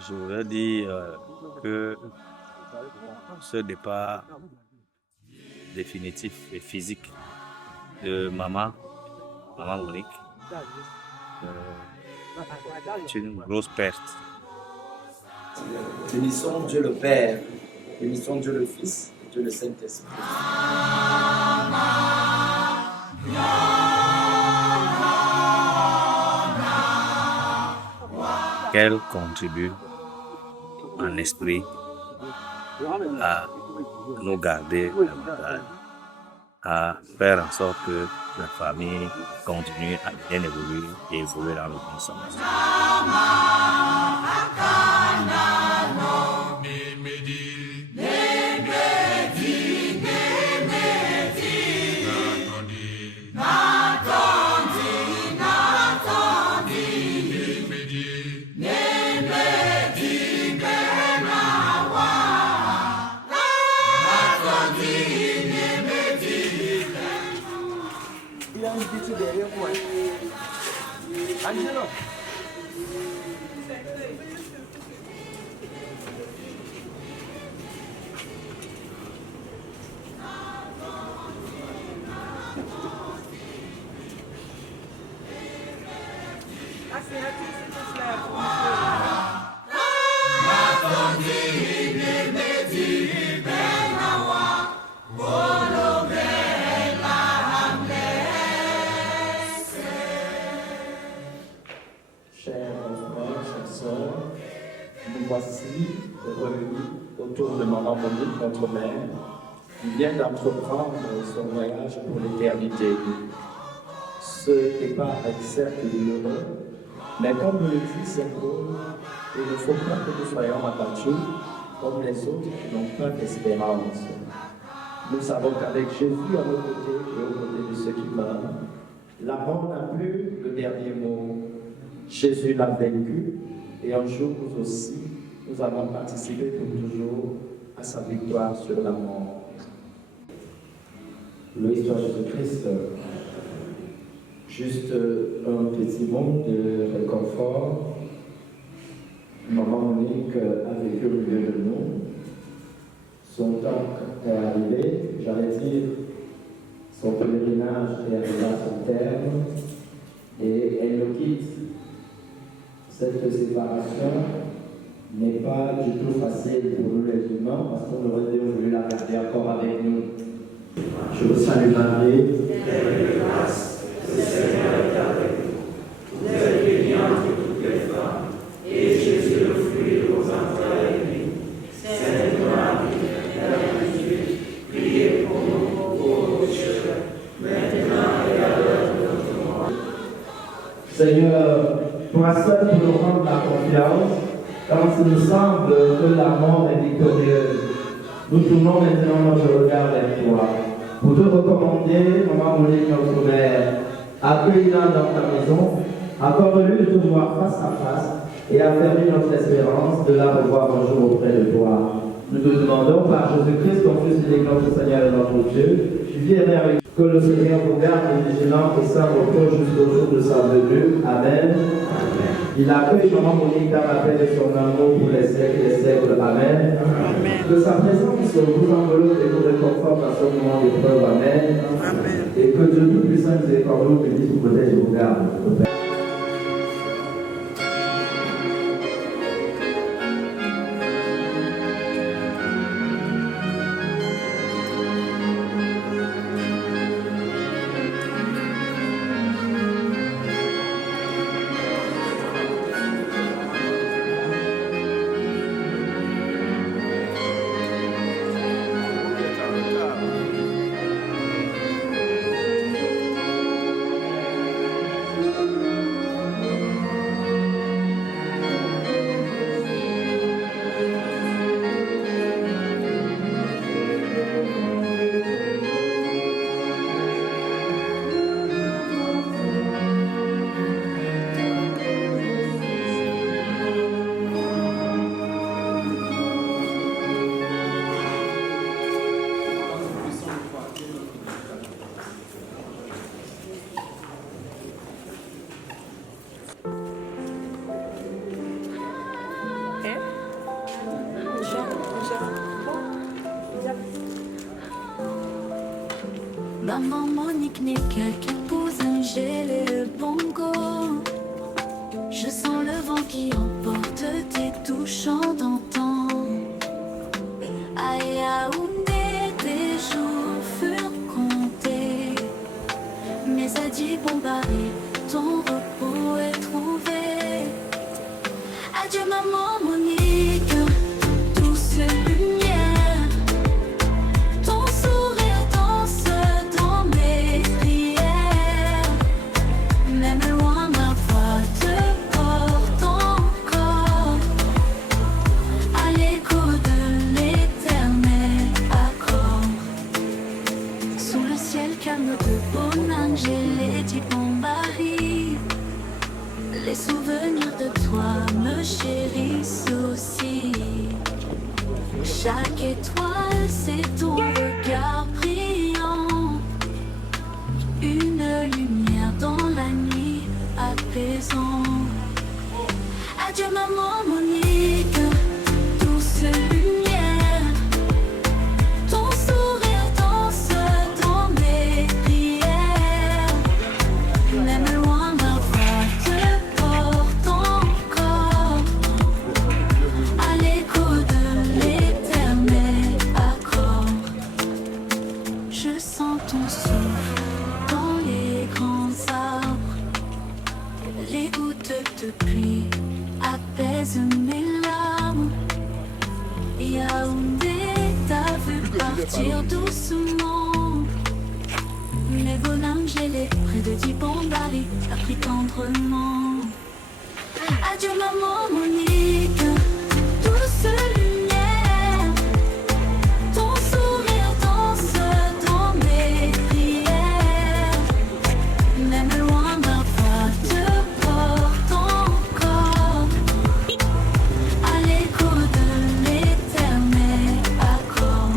Je voudrais dire que ce départ définitif et physique de maman Monique, est une grosse perte. Bénissons Dieu le Père, bénissons Dieu le Fils, Dieu le Saint-Esprit. Qu'elle contribue en esprit à nous garder davantage, à faire en sorte que la famille continue à bien évoluer et évoluer dans le bon sens. Il a une petite derrière moi. Angelo. Chers frères, chères sœurs, nous voici revenus autour de Maman Monique, notre mère, qui vient d'entreprendre son voyage pour l'éternité. Ce départ est certes douloureux, mais comme le dit Saint Paul, il ne faut pas que nous soyons abattus comme les autres qui n'ont pas d'espérance. Nous savons qu'avec Jésus à nos côtés et aux côtés de ceux qui meurent, la mort n'a plus le dernier mot. Jésus l'a vaincu et un jour nous aussi, nous allons participer pour toujours à sa victoire sur la mort. Louis soit Jésus-Christ, juste un petit mot de réconfort. Maman Monique a vécu au milieu de nous. Son temps est arrivé, j'allais dire, son pèlerinage est arrivé à son terme et elle nous quitte. Cette séparation n'est pas du tout facile pour nous les humains parce qu'on aurait bien voulu la garder encore avec nous. Je vous salue Marie, pleine de grâce, le Seigneur est avec vous. Vous êtes bénie entre toutes les femmes, et Jésus, le fruit de vos entrailles, est béni. Sainte Marie, Mère de Dieu, priez pour nous pauvres pécheurs, maintenant et à l'heure de notre mort. Seigneur, toi seul pour nous rendre la confiance, quand il nous semble que la mort est victorieuse. Nous tournons maintenant notre regard vers toi, pour te recommander, Maman Monique, notre mère, accueille-la dans ta maison, accorde-lui de te voir face à face et affermis notre espérance de la revoir un jour auprès de toi. Nous te demandons par Jésus-Christ, ton Fils unique, notre Seigneur et notre Dieu, tu viens avec que le Seigneur vous garde vigilant et sans repos jusqu'au jour de sa venue. Amen. Il accueille Maman Monique dans la paix de son amour pour les siècles et les siècles. Amen. Que sa présence vous enveloppe et vous réconforte à ce moment d'épreuve. Amen. Et que Dieu Tout-Puissant miséricordieux vous bénisse, vous protège et vous garde. Maman Monique n'est qu'elle épouse un gel et le bongo. Je sens le vent qui emporte tes touchants d'antan. À Yaoundé, tes jours furent comptés. Mais à Djibouti, ton repos est trouvé. Adieu maman Monique, douce lumière. Ton sourire danse dans mes prières. Même loin ma voix te porte encore. À l'écho de l'éternel accord. Sous le ciel calme de Bonang, j'ai les Djibombari. Les souvenirs de toi me chérissent aussi. Chaque étoile, c'est ton regard brillant. Une lumière dans la nuit apaisant. Adieu maman Monique, douce lumière. Ton sourire danse dans mes prières. Même loin ma voix te porte encore. À l'écho de l'éternel accord. Je sens ton souffle dans les grands arbres. Les gouttes de pluie apaisent mes larmes. Yaoundé, t'as vu partir doucement. Mais Bonang, j'ai les près de Djibombari, a pris tendrement. Adieu maman Monique, douce lumière. Ton sourire danse dans mes prières. Même loin ma voix te porte encore. À l'écho de l'éternel accord.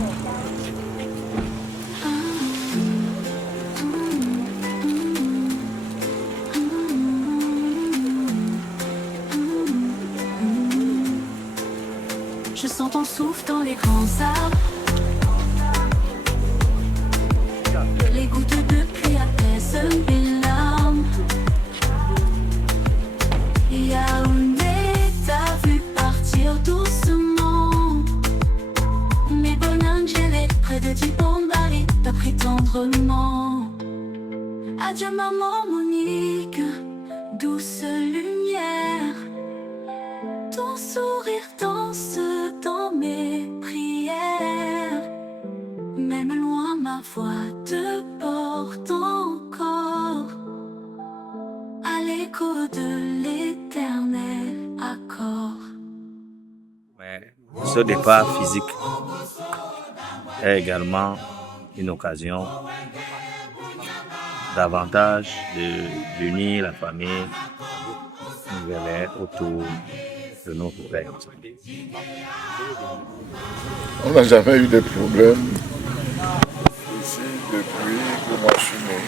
Je sens ton souffle dans les grands arbres. Les gouttes de pluie apaisent mes larmes. Yaoundé, t'as vu partir doucement. Mais Bonang, j'ai les près de Djibombari, t'as pris tendrement. Adieu maman Monique, douce lumière. Ton sourire danse dans mes prières. Même loin ma voix te porte encore. À l'écho de l'éternel accord. Mais ce départ physique est également une occasion davantage d'unir la famille nouvelle autour de notre père. On n'a jamais eu de problème ici depuis que moi je suis né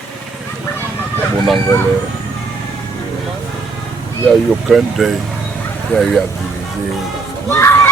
à Bonangolais. Il n'y a eu aucun deuil qui a eu à diviser la famille.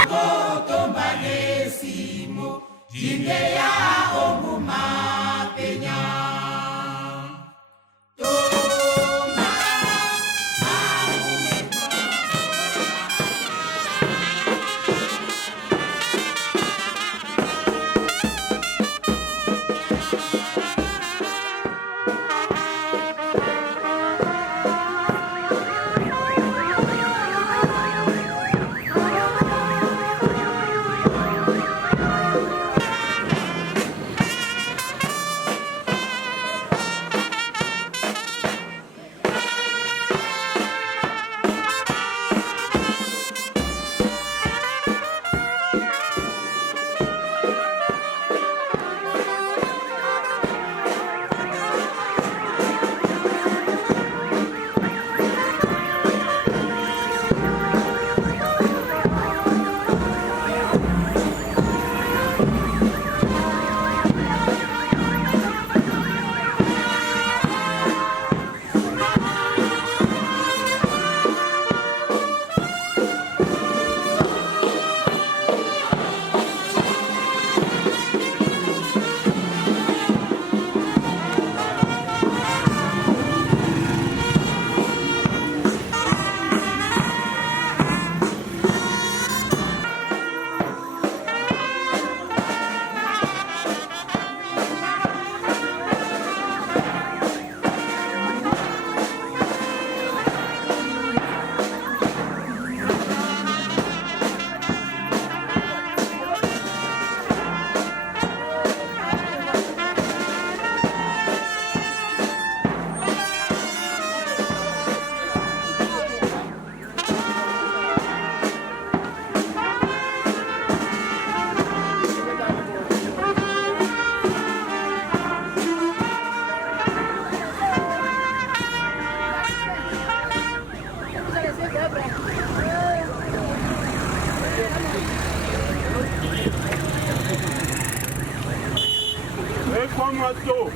Ekwamoto.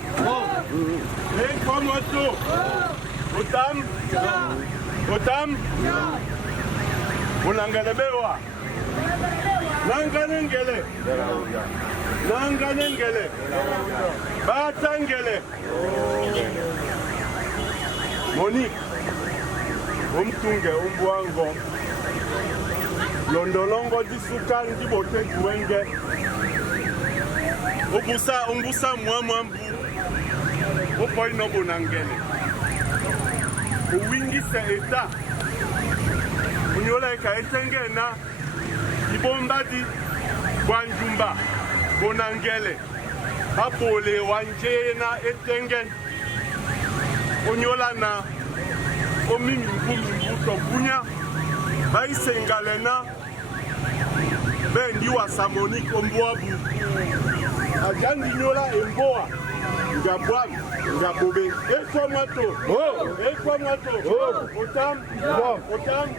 Ekwamoto. Otam. Otam. Unangelebewa. Nanganengele. Nanganengele. Batangele. Monique. Umtunge umbwango. Londolongo disuka ndibote kuwenge. Umbusa mwambu. Upo inobu nangele. Uwingi se eta. Unyola eka etengena. Ibombadi. Wanjumba. Bonangele. Abole wanjena etengen. Unyola na. Omimi mbuto bunya. Baisengalena. Bendi wa Samoni Komboabu. Ajandi nyola emboa. Ngabwam, ngabobe. Ekwamoto. Ekwamoto. Otam. Otam.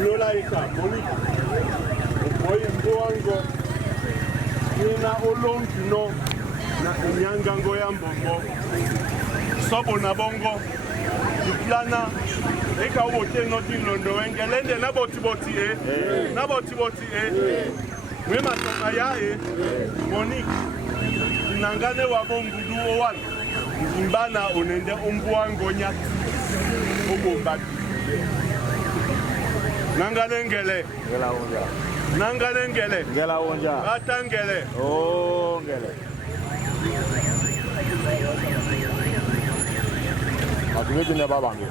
Nyola eka. Moni. Oye mboango. Nina olongi no. Na nyangango ya mbongo. Sobo na bongo. Duplana. Eka wote noti londo wengelende na boti na boti we matoma ya Monique nangane wa bombudu owan mbana onende ombwango nyati obombaki nangalengele ngela onja atangele oh ngele atuwezi ne babange.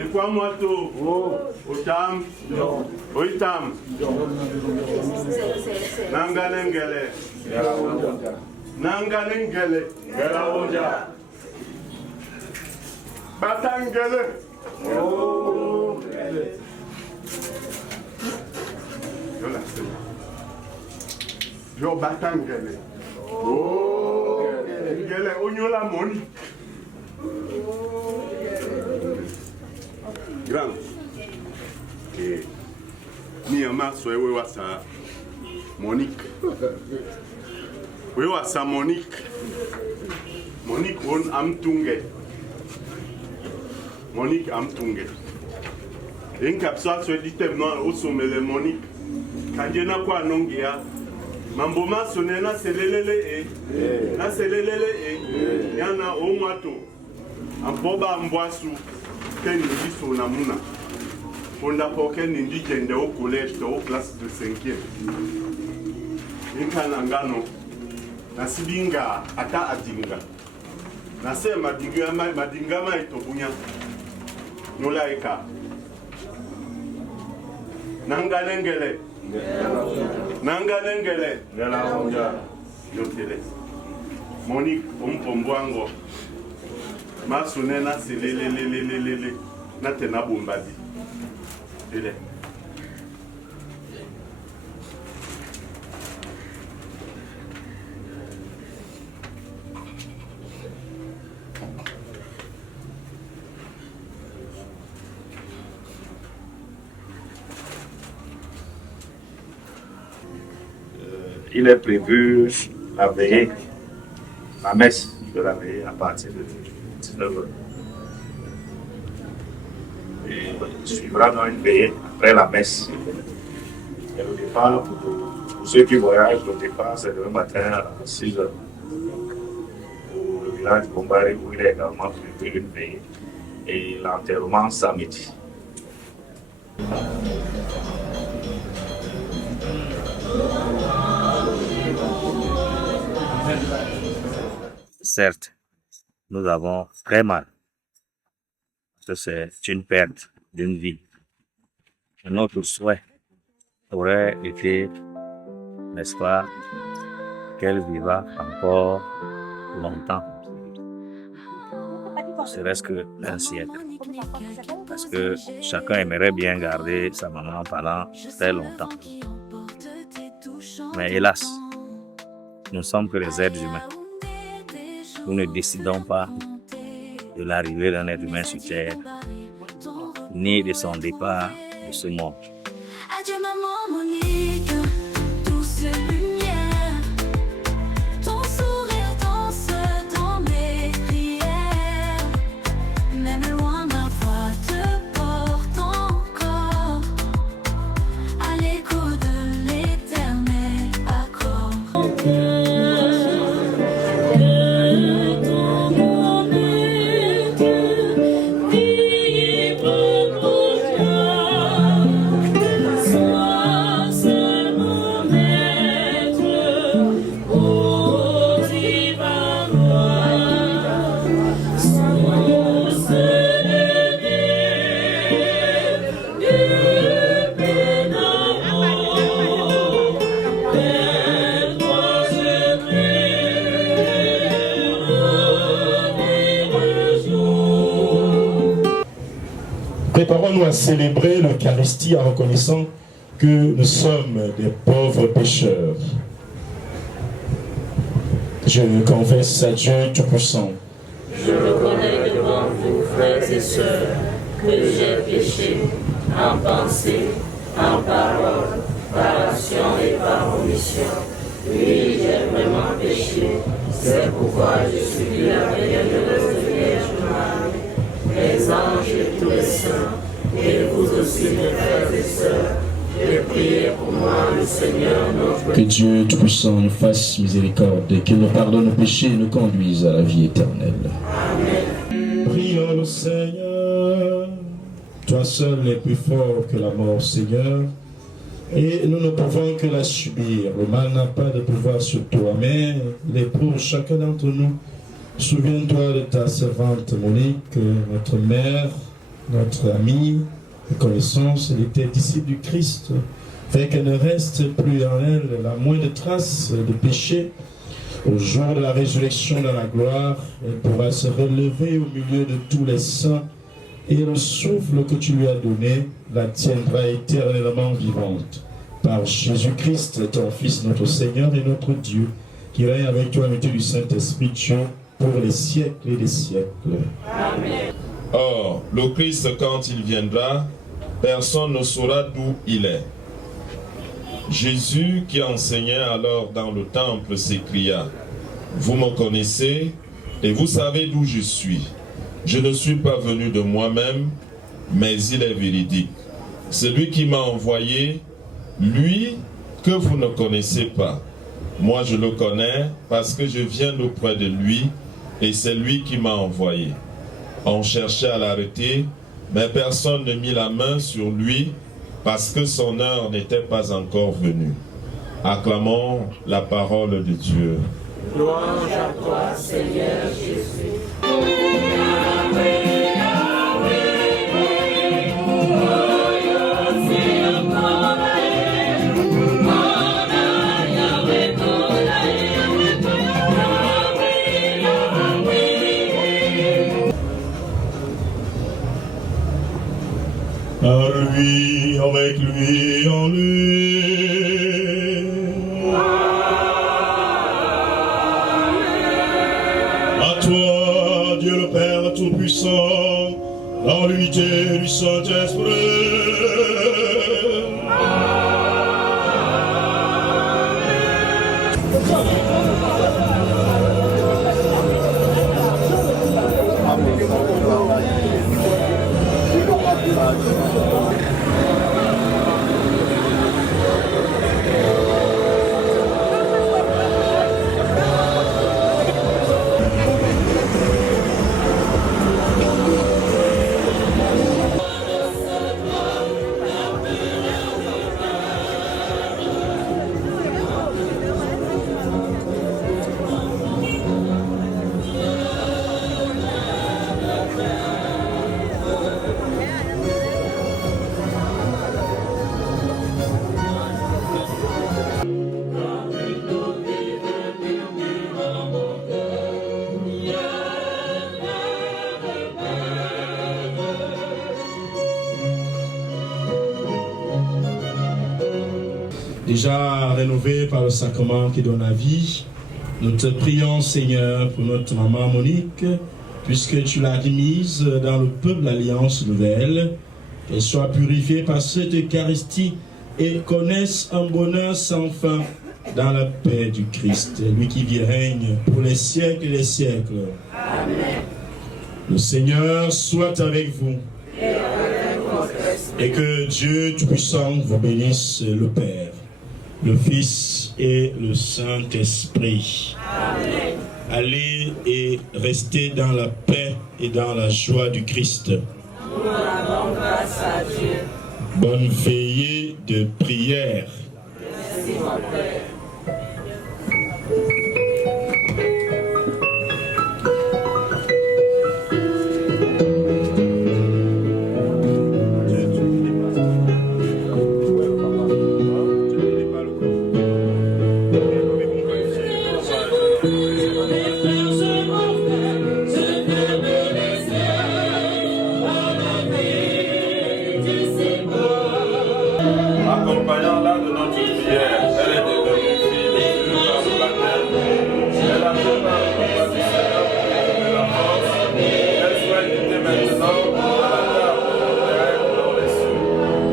Ekwamoto. Otam. Oitam. Nangalengele. Nangalengele. Gelaonja. Batangele. Yo batangele. Ngele onyola moni. grand. Et Niama soit wasa Monique. Wasa Monique. Monique on amtunge. Monique amtunge. Et kapsa soit dit tellement au sommet le Monique. Quand je n'ai pas nongia. Mamboma sonena selelele na selelele yana omato ampoba mbwasu keni biso na muna fonda poke nindi kende au collège au classe de 5e inkana ngano na sibinga ata adinga na se madingama itobunya nola eka nangalengele Nangalengele Yotele Monique Ompomboango Masunena Selelelelelele Natena Bombadi Ele Il est prévu la veillée, la messe de la veillée à partir de 19h. Et il suivra dans une veillée après la messe. Et le départ, pour ceux qui voyagent, le départ c'est demain matin à 6h. Pour le village de Bombari, où il est également prévu une veillée. Et l'enterrement samedi. Certes, nous avons très mal. Parce que c'est une perte d'une vie. Et notre souhait aurait été, n'est-ce pas, qu'elle viva encore longtemps. Ne serait-ce qu'un siècle. Parce que chacun aimerait bien garder sa maman pendant très longtemps. Mais hélas, nous ne sommes que des êtres humains. Nous ne décidons pas de l'arrivée d'un être humain sur Terre, ni de son départ de ce monde. Adieu maman Monique, douce lumière, ton sourire danse dans mes prières. Même loin ma voix te porte encore à l'écho de l'éternel accord. Préparons-nous à célébrer l'Eucharistie en reconnaissant que nous sommes des pauvres pécheurs. Je confesse à Dieu Tout-Puissant. Je reconnais devant vous, frères et sœurs, que j'ai péché en pensée, en parole, par action et par omission. Oui, j'ai vraiment péché. C'est pourquoi je supplie la bienheureuse Vierge Marie, les anges et tous les saints, et vous aussi, mes frères et sœurs, et priez pour moi, le Seigneur notre Que Dieu Tout-Puissant nous fasse miséricorde et qu'il nous pardonne nos péchés et nous conduise à la vie éternelle. Amen. Prions le Seigneur. Toi seul es plus fort que la mort, Seigneur. Et nous ne pouvons que la subir. Le mal n'a pas de pouvoir sur toi, mais il est pour chacun d'entre nous. Souviens-toi de ta servante Monique, notre mère, notre amie, de connaissance, elle était disciple du Christ. Fait qu'elle ne reste plus en elle la moindre trace de péché. Au jour de la résurrection dans la gloire, elle pourra se relever au milieu de tous les saints et le souffle que tu lui as donné la tiendra éternellement vivante. Par Jésus-Christ, ton Fils, notre Seigneur et notre Dieu, qui règne avec toi en unité du Saint-Esprit, Dieu, pour les siècles et les siècles. Amen. Or, le Christ, quand il viendra, personne ne saura d'où il est. Jésus, qui enseignait alors dans le temple, s'écria: Vous me connaissez et vous savez d'où je suis. Je ne suis pas venu de moi-même, mais il est véridique. Celui qui m'a envoyé, lui que vous ne connaissez pas. Moi je le connais parce que je viens auprès de lui et c'est lui qui m'a envoyé. On cherchait à l'arrêter, mais personne ne mit la main sur lui parce que son heure n'était pas encore venue. Acclamons la parole de Dieu. Louange à toi, Seigneur Jésus. À lui, avec lui, en lui. À toi, Dieu le Père Tout-Puissant, dans l'unité du Saint-Esprit. Déjà rénové par le sacrement qui donne la vie, nous te prions, Seigneur, pour notre maman Monique, puisque tu l'as admise dans le peuple de l'Alliance Nouvelle, qu'elle soit purifiée par cette Eucharistie et connaisse un bonheur sans fin dans la paix du Christ, lui qui vit et règne pour les siècles et les siècles. Amen. Le Seigneur soit avec vous. Et que Dieu Tout-Puissant vous bénisse, le Père, le Fils et le Saint-Esprit. Amen. Allez et restez dans la paix et dans la joie du Christ. Nous rendons grâce à Dieu. Bonne veillée de prière. Merci mon Père. Accompagnant-la de notre prière, elle est devenue fille de Dieu par le baptême. Elle a fait par le combat du Seigneur pour retrouver la force. Elle soit invitée maintenant à la table de notre Père dans les cieux.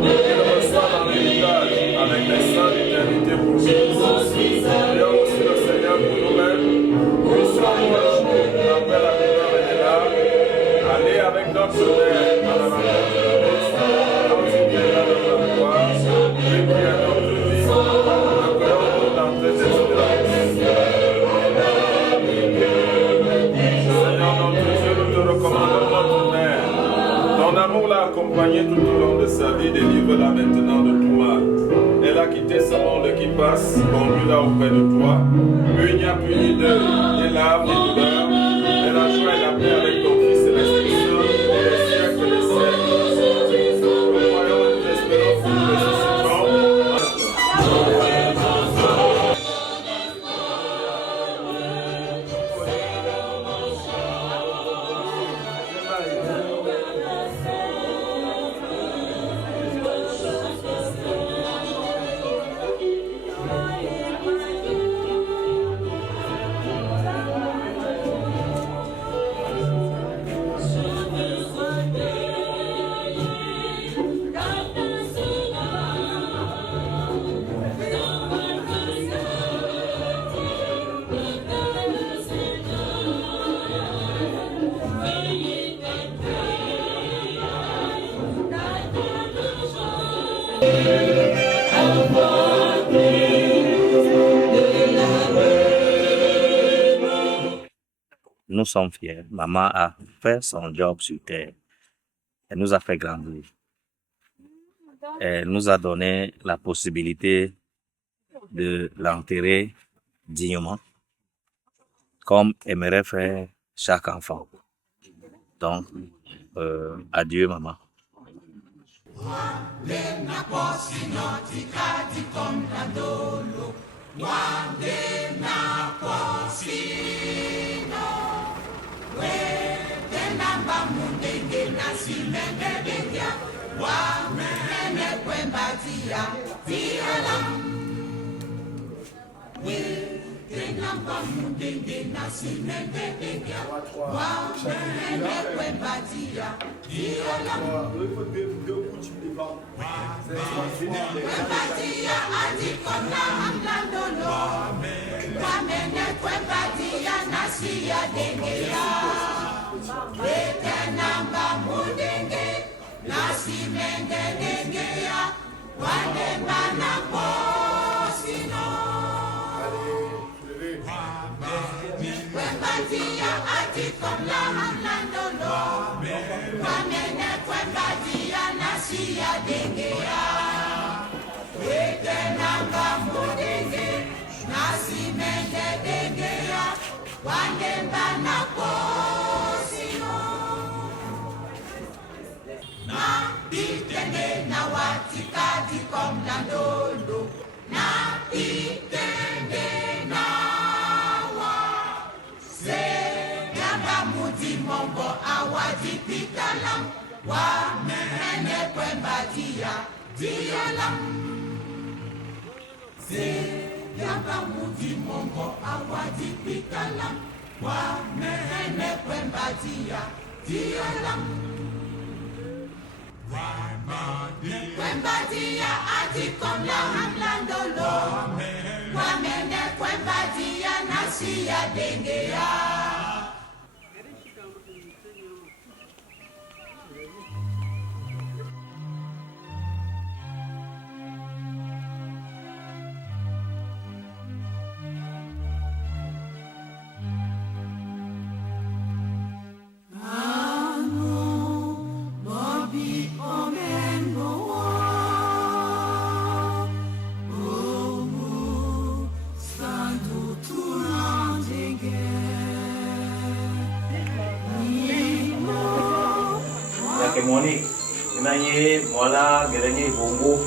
Elle reçoit dans l'héritage avec les saints d'éternité pour nous. Prions aussi le Seigneur pour nous-mêmes. Puissions-nous un jour, après la douleur et les larmes, aller avec notre Père à la rencontre de Christ. Quand il viendra dans la gloire, et puis à notre vie, accueillons-nous dans tes espérances. Seigneur notre Dieu, nous te recommandons notre mère. Ton amour l'a accompagnée tout au long de sa vie, délivre-la maintenant de tout mal. Elle a quitté ce monde qui passe, conduis-la auprès de toi. Puis il n'y a plus ni deuil, ni larmes, ni douleur. Et la joie et la paix avec ton Fils céleste pour les siècles et les siècles. Nous croyons et nous espérons que nous ressusciterons. nous sommes fiers. Maman a fait son job sur terre. Elle nous a fait grandir. Elle nous a donné la possibilité de l'enterrer dignement, comme aimerait faire chaque enfant. Donc, adieu maman. Monique, nanye mola gerenye bongo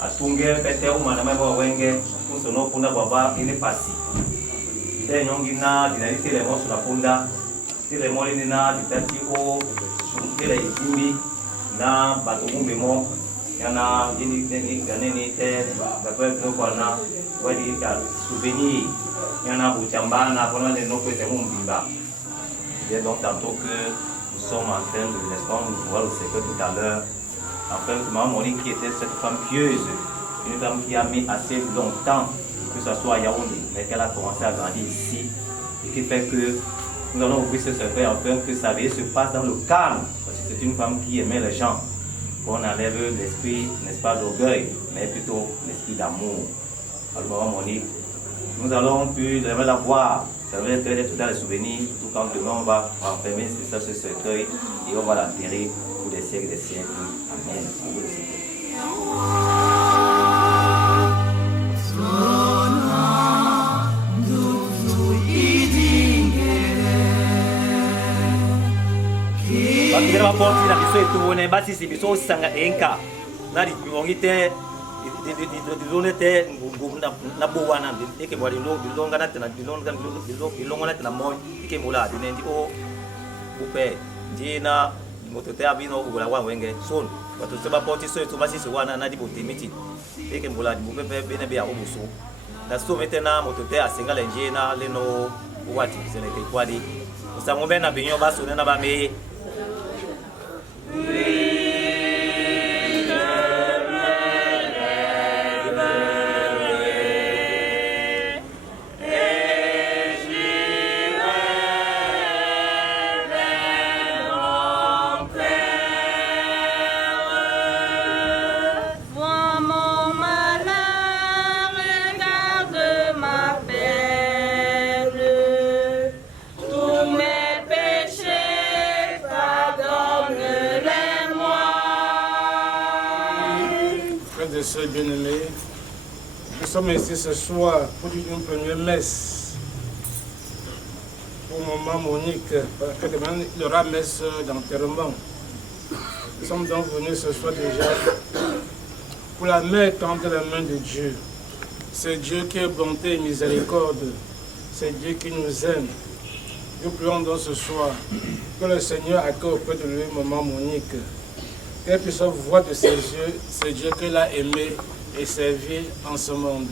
atunge pete umana mabo wenge tunsono punda baba ile pasi ite nyongina dinalite le mosu na punda tile moli nina ditati o tile izimbi na batumumbe mo yana jini neni ganeni te batwe no kwana wadi ka souvenir yana buchambana pona de no kwete mumbimba. Et donc tantôt que nous sommes en train de, n'est-ce pas, nous voir le secret tout à l'heure, enfin, maman Monique qui était cette femme pieuse, une femme qui a mis assez longtemps, que ce soit à Yaoundé, mais qu'elle a commencé à grandir ici, et qui fait que nous allons ouvrir ce secret enfin que sa vie se passe dans le calme, parce que c'est une femme qui aimait les gens, qu'on enlève l'esprit, n'est-ce pas, d'orgueil, mais plutôt l'esprit d'amour. Alors maman Monique, nous allons plus la voir. Ça veut dire qu'elle est tout dans les souvenirs, tout quand demain on va enfermer ce cercueil et on va l'enterrer pour des siècles et des siècles. Amen. Bakira baporti na biso etuone basi si biso sanga enka na di bongite dilone te na bowana eke bwa dilonga na tena dilonga na tena moy eke mula dinendi o bupe ndina moto te abino ubula wa wenge son watu seba poti so etu basi so wana na di botimiti eke mula di bupe bene be ya obuso na so metena moto te asinga le njena leno wati bisele ke kwadi usamombe na binyo baso na ba me Tous mes sommes ici ce soir pour une première messe pour maman Monique, parce que demain il y aura messe d'enterrement. Nous sommes donc venus ce soir déjà pour la main tendre la main de Dieu. C'est Dieu qui est bonté et miséricorde. C'est Dieu qui nous aime. Nous prions donc ce soir que le Seigneur accorde auprès de lui maman Monique, qu'elle puisse voir de ses yeux ce Dieu qu'elle a aimé et servi en ce monde.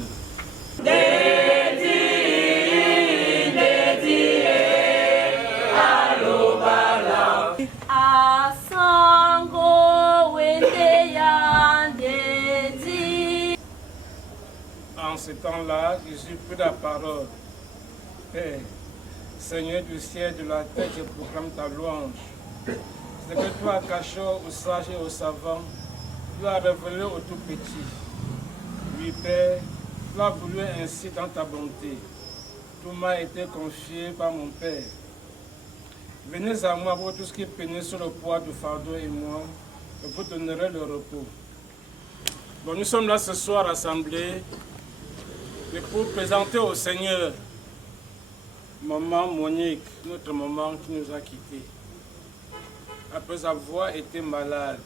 En ce temps-là, Jésus prit la parole. Père, Seigneur du ciel et de la terre, je proclame ta louange. Ce que tu as caché aux sages et aux savants, tu as révélé au tout petit. Oui, Père, tu as voulu ainsi dans ta bonté. Tout m'a été confié par mon Père. Venez à moi, vous tous qui peinez sur le poids du fardeau et moi, je vous donnerai le repos. Bon, nous sommes là ce soir rassemblés pour présenter au Seigneur maman Monique, notre maman qui nous a quittés. Après avoir été malade,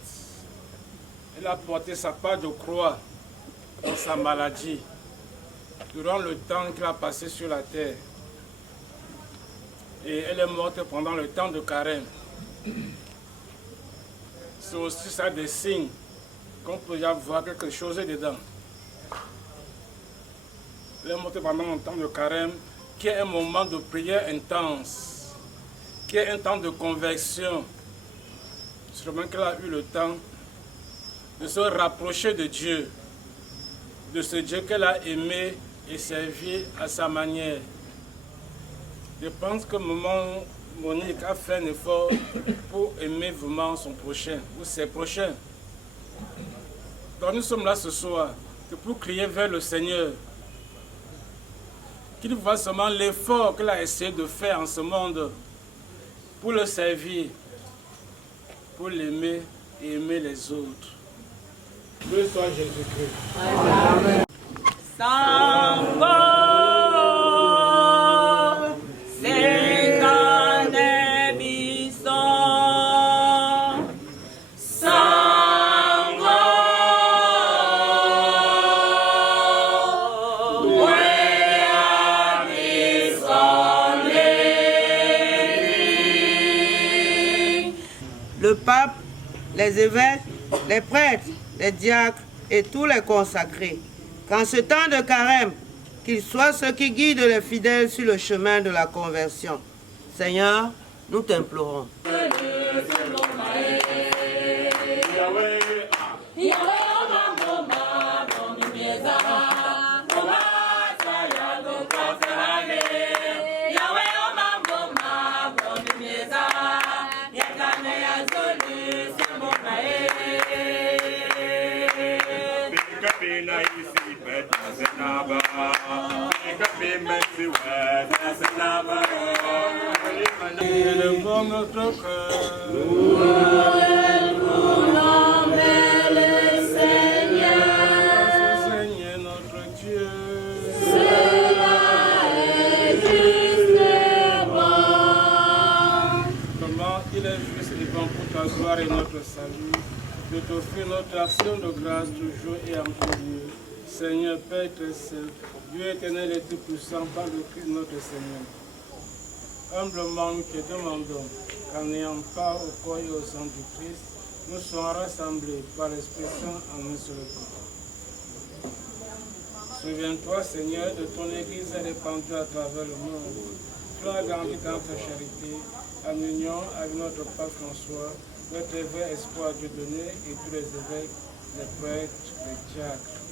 elle a porté sa part de croix dans sa maladie durant le temps qu'elle a passé sur la terre. Et elle est morte pendant le temps de carême. C'est aussi ça des signes qu'on peut y avoir quelque chose dedans. Elle est morte pendant un temps de carême qui est un moment de prière intense, qui est un temps de conversion. Sûrement qu'elle a eu le temps de se rapprocher de Dieu, de ce Dieu qu'elle a aimé et servi à sa manière. Je pense que maman Monique a fait un effort pour aimer vraiment son prochain ou ses prochains. Donc nous sommes là ce soir pour crier vers le Seigneur, qu'il voit seulement l'effort qu'elle a essayé de faire en ce monde pour le servir, pour l'aimer et aimer les autres. Loué soit Jésus-Christ. Amen. Le pape, les évêques, les prêtres, les diacres et tous les consacrés, qu'en ce temps de carême, qu'ils soient ceux qui guident les fidèles sur le chemin de la conversion. Seigneur, nous t'implorons. Élevons notre cœur. Nous voulons le Seigneur. Seigneur notre Dieu. Cela est juste et bon. Comment il est juste et bon pour ta gloire et notre salut, de t'offrir notre action de grâce toujours et en tout lieu. Seigneur Père très seul, Dieu éternel et tout-puissant, par le Christ notre Seigneur. Humblement nous te demandons qu'en n'ayant pas au corps et au sang du Christ, nous soyons rassemblés par l'expression en un seul corps. Souviens-toi, Seigneur, de ton Église répandue à travers le monde. Tu l'as grandi dans ta charité, en union avec notre Pape François, notre évêque Espoir Dieudonné et tous les évêques, les prêtres, les diacres.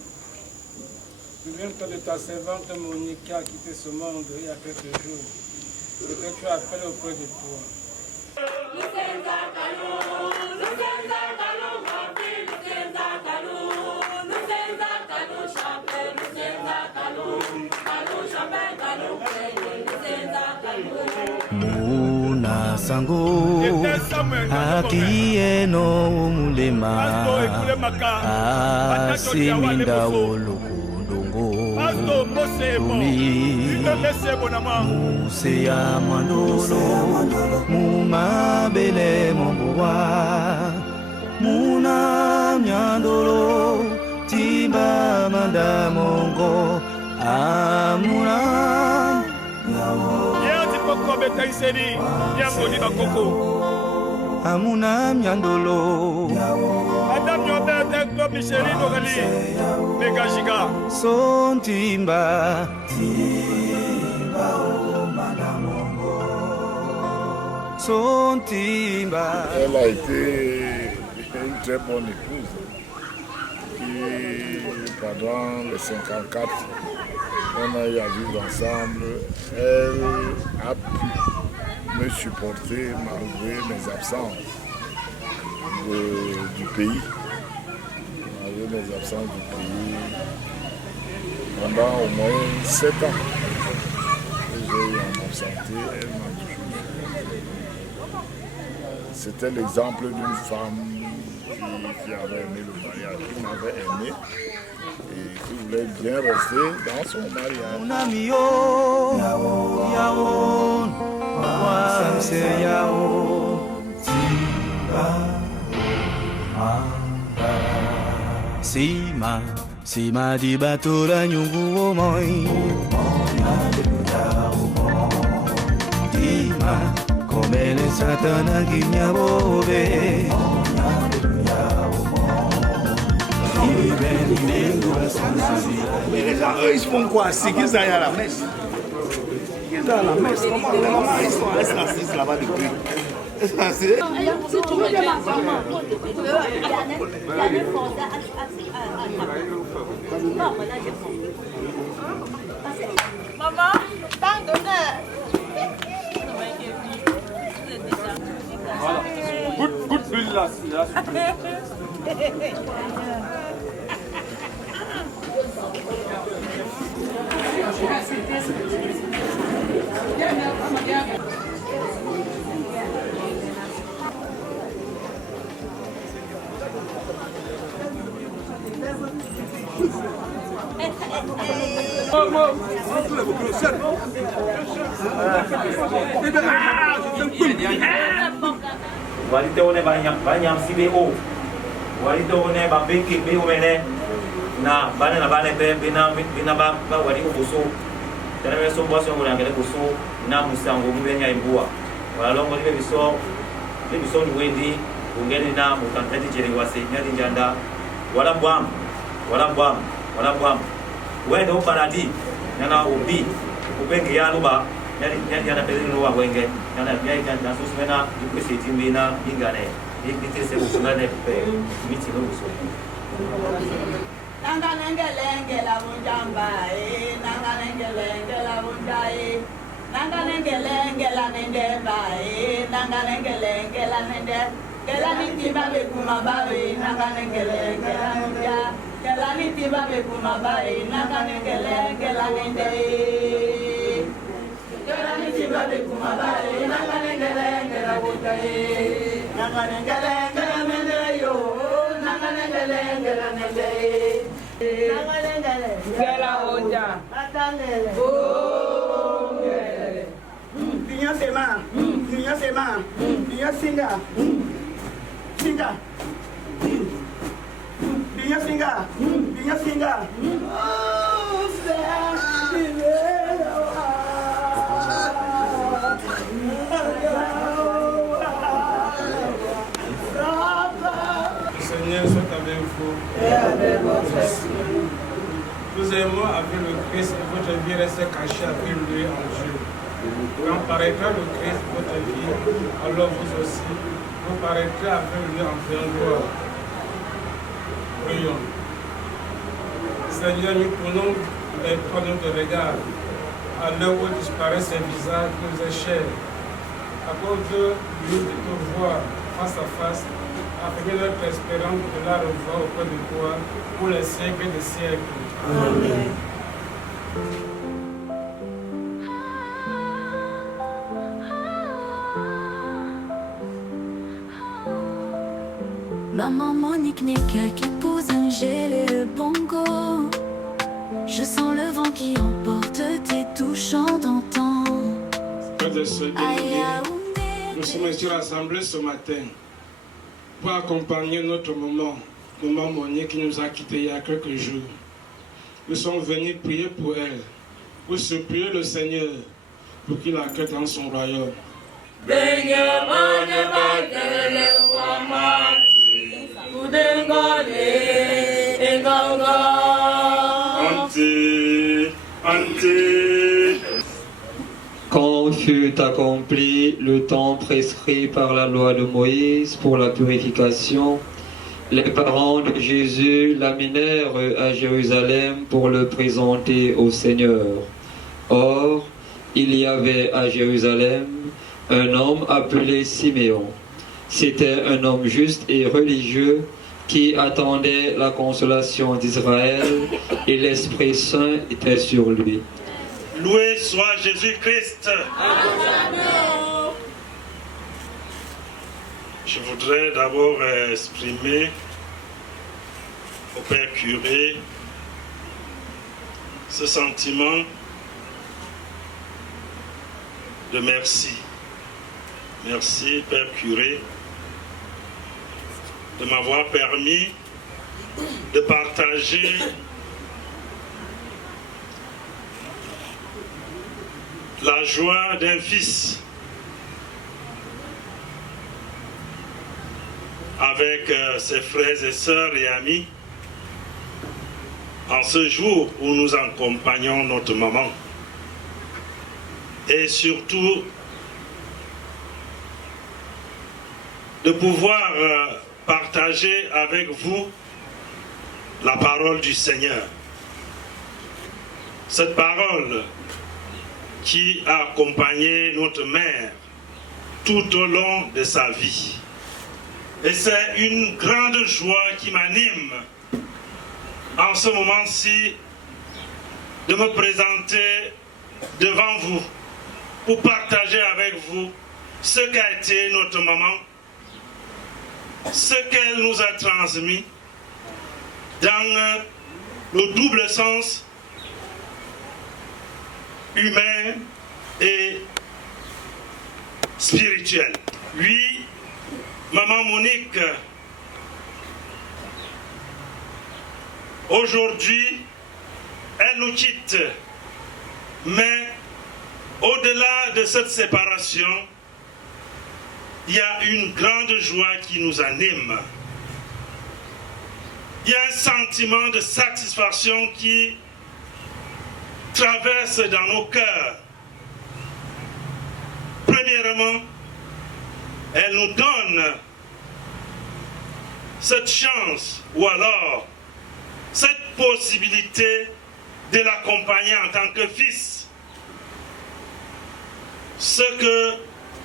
Souviens-toi de ta servante Monique qui a quitté ce monde il y a quelques jours, et que tu appelles auprès de toi. Muna sango akieno mulema asiminda olukundungu Tomi Museya Mandolo Mumabele Momboa Muna Nyandolo Timba Manda Mongo Amuna Amuna Nyandolo Madame Nyobete Club Micheli Nogali Megagiga Son Timba Son Timba. Elle a été une très bonne épouse qui, pendant les 54, on a eu à vivre ensemble. Elle a pu me supporter malgré mes absences du pays. Malgré mes absences du pays. Pendant au moins 7 ans que j'ai eu à m'absenter, elle m'a toujours supporté. C'était l'exemple d'une femme qui avait aimé le mariage, qui m'avait aimé et qui voulait bien rester dans son mariage. Mon ami yo, yaon, moi c'est yaon, Sima di bato la nyungu o moi, Sima come le satana ginyabove. Mais les gens, eux, ils font quoi? C'est qu'ils aillent à la messe. Ils aillent à la messe. Comment ils sont assis là-bas depuis? Si tu me dis maman, tant d'honneur. Good bill là. Walite one banyam CBO. Walite one babeki be umene na bana pe bina ba wali kubuso. Tena meso boso ngona ngele kuso na musango mbenya imbua. Wala longo libe biso ni wendi ungeni na mutantati jeri wase nyadi njanda wala bwam wende uparadi nana ubi ubengi ya luba nyadi yana pele no wa wenge nana nyai kan susmena yukwese timbina ingane ikitese usungane pe miti no uso Nanga nengelenge la bunjamba nanga nengelenge la bunjai nanga nengelenge la nendeba nanga nengelenge la nende kela nitimba be kumabawe nanga nengelenge la nunja kela nitimba be kumabawe nanga nengelenge la nende kela nitimba be kumabawe nanga nengelenge la bunjai nanga nengelenge la nende yo nanga nengelenge la nende Gela onja. Atangele. Oh. Pinyo sema. Pinyo singa. Pinyo singa. Oh, Seigneur, soit avec vous. Et avec votre esprit. Nous aimons avec le Christ et votre vie reste cachée avec lui en Dieu. Quand paraîtra le Christ, votre vie, alors vous aussi, vous paraîtrez avec lui en pleine gloire. Prions. Seigneur, nous prenons les prendre de regard à l'heure où disparaît ce visage qui nous est cher. À cause de lui, de te voir face à face, afin que notre espérance de la revoir auprès de toi pour les siècles des siècles. Amen. Maman Monique Nika qui pose Angèle et le bongo. Je sens le vent qui emporte tes touches en tentant. Frères et sœurs bien-aimés, nous sommes ici rassemblés ce matin pour accompagner notre maman Monique qui nous a quittés il y a quelques jours. Nous sommes venus prier pour elle, pour supplier le Seigneur pour qu'il l'accueille dans son royaume. Quand fut accompli le temps prescrit par la loi de Moïse pour la purification, les parents de Jésus l'amenèrent à Jérusalem pour le présenter au Seigneur. Or, il y avait à Jérusalem un homme appelé Siméon. C'était un homme juste et religieux qui attendait la consolation d'Israël et l'Esprit Saint était sur lui. Loué soit Jésus-Christ. Je voudrais d'abord exprimer au Père curé ce sentiment de merci. Merci, Père curé, de m'avoir permis de partager la joie d'un fils avec ses frères et sœurs et amis en ce jour où nous accompagnons notre maman. Et surtout de pouvoir partager avec vous la parole du Seigneur. Cette parole qui a accompagné notre mère tout au long de sa vie. Et c'est une grande joie qui m'anime en ce moment-ci de me présenter devant vous pour partager avec vous ce qu'a été notre maman, ce qu'elle nous a transmis dans le double sens humain et spirituel. Oui, maman Monique, aujourd'hui, elle nous quitte, mais au-delà de cette séparation, il y a une grande joie qui nous anime. Il y a un sentiment de satisfaction qui traverse dans nos cœurs. Premièrement, elle nous donne cette chance ou alors cette possibilité de l'accompagner en tant que fils. Ce que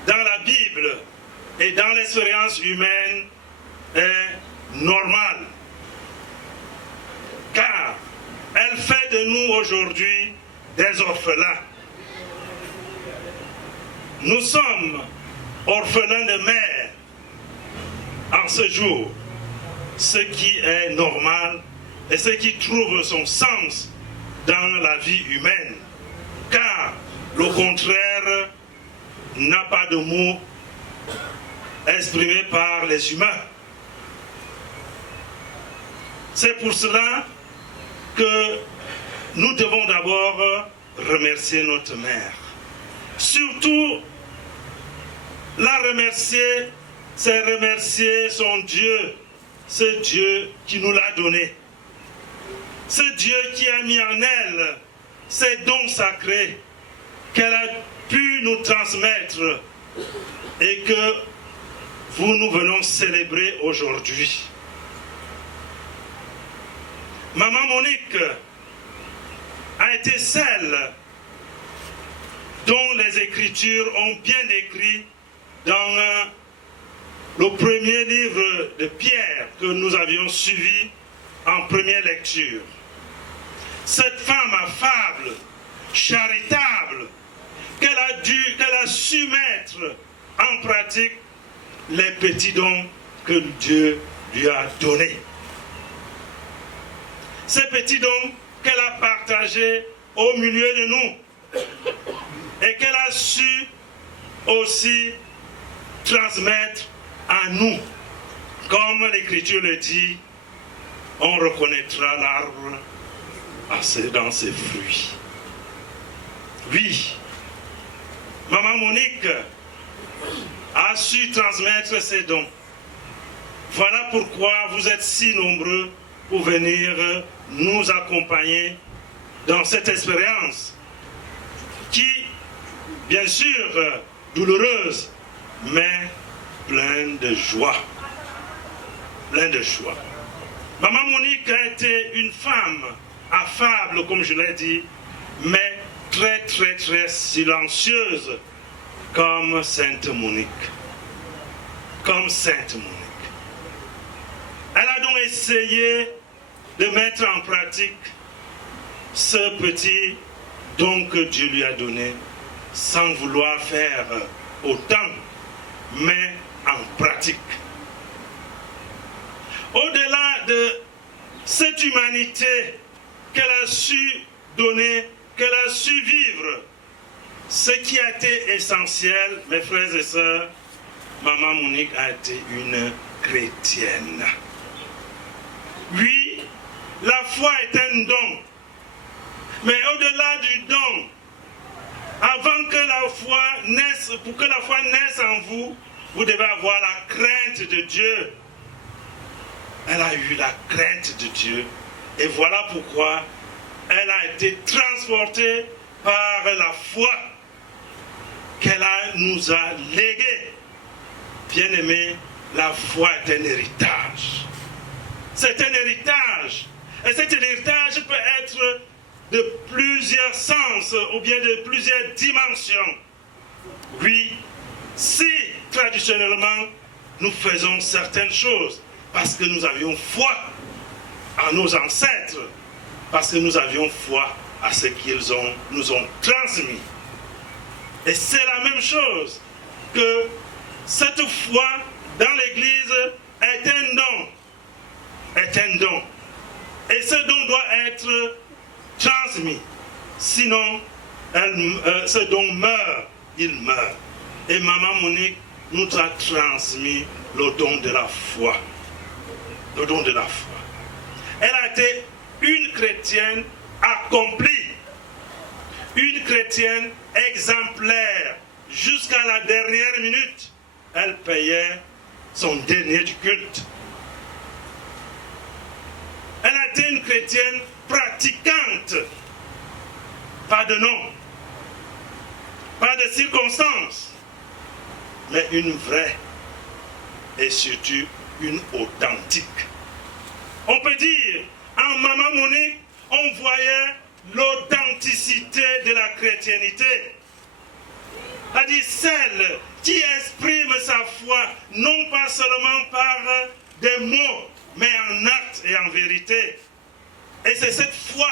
dans la Bible et dans l'expérience humaine est normal. Car elle fait de nous aujourd'hui des orphelins. Nous sommes orphelins de mère en ce jour, ce qui est normal et ce qui trouve son sens dans la vie humaine. Car le contraire n'a pas de mots exprimés par les humains. C'est pour cela que nous devons d'abord remercier notre mère. Surtout, la remercier, c'est remercier son Dieu, ce Dieu qui nous l'a donné. Ce Dieu qui a mis en elle ces dons sacrés qu'elle a pu nous transmettre et que nous venons célébrer aujourd'hui. Maman Monique a été celle dont les Écritures ont bien écrit dans le premier livre de Pierre que nous avions suivi en première lecture. Cette femme affable, charitable, qu'elle a su mettre en pratique les petits dons que Dieu lui a donnés. Ces petits dons qu'elle a partagé au milieu de nous et qu'elle a su aussi transmettre à nous. Comme l'Écriture le dit, on reconnaîtra l'arbre dans ses fruits. Oui, Maman Monique a su transmettre ses dons. Voilà pourquoi vous êtes si nombreux pour venir nous accompagner dans cette expérience qui, bien sûr, douloureuse, mais pleine de joie. Pleine de joie. Maman Monique a été une femme affable, comme je l'ai dit, mais très, très, très silencieuse, comme Sainte Monique. Comme Sainte Monique. Elle a donc essayé de mettre en pratique ce petit don que Dieu lui a donné, sans vouloir faire autant, mais en pratique. Au-delà de cette humanité qu'elle a su donner, qu'elle a su vivre, ce qui a été essentiel, mes frères et sœurs, Maman Monique a été une chrétienne. Oui, la foi est un don, mais au-delà du don, avant que la foi naisse, pour que la foi naisse en vous, vous devez avoir la crainte de Dieu. Elle a eu la crainte de Dieu. Et voilà pourquoi elle a été transportée par la foi qu'elle nous a léguée. Bien-aimés, la foi est un héritage. C'est un héritage. Et cet héritage peut être de plusieurs sens ou bien de plusieurs dimensions. Oui, si traditionnellement nous faisons certaines choses parce que nous avions foi en nos ancêtres, parce que nous avions foi à ce qu'ils nous ont transmis. Et c'est la même chose que cette foi dans l'Église est un don. Est un don. Et ce don doit être transmis. Sinon, ce don meurt, il meurt. Et Maman Monique nous a transmis le don de la foi. Le don de la foi. Elle a été une chrétienne accomplie. Une chrétienne exemplaire. Jusqu'à la dernière minute, elle payait son dernier du culte. Elle a été une chrétienne pratiquante. Pas de nom, pas de circonstances, mais une vraie et surtout une authentique. On peut dire, en Maman Monique, on voyait l'authenticité de la chrétiennité. C'est-à-dire celle qui exprime sa foi, non pas seulement par des mots, mais en acte et en vérité. Et c'est cette foi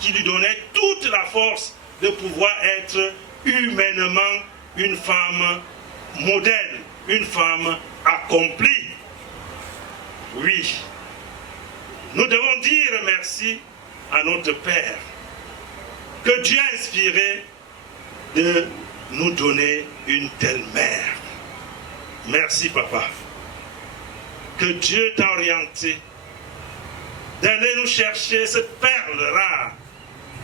qui lui donnait toute la force de pouvoir être humainement une femme modèle, une femme accomplie. Oui, nous devons dire merci à notre Père, que Dieu a inspiré de nous donner une telle mère. Merci, Papa. Que Dieu t'a orienté d'aller nous chercher cette perle rare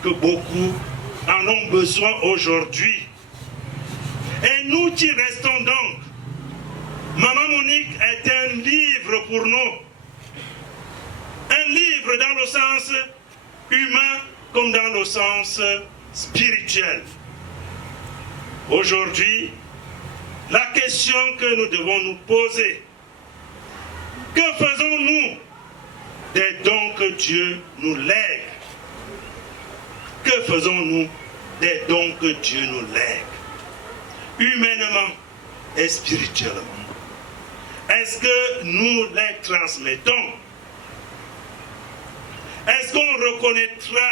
que beaucoup en ont besoin aujourd'hui. Et nous qui restons donc, Maman Monique est un livre pour nous. Un livre dans le sens humain comme dans le sens spirituel. Aujourd'hui, la question que nous devons nous poser, que faisons-nous des dons que Dieu nous lègue? Que faisons-nous des dons que Dieu nous lègue? Humainement et spirituellement. Est-ce que nous les transmettons? Est-ce qu'on reconnaîtra,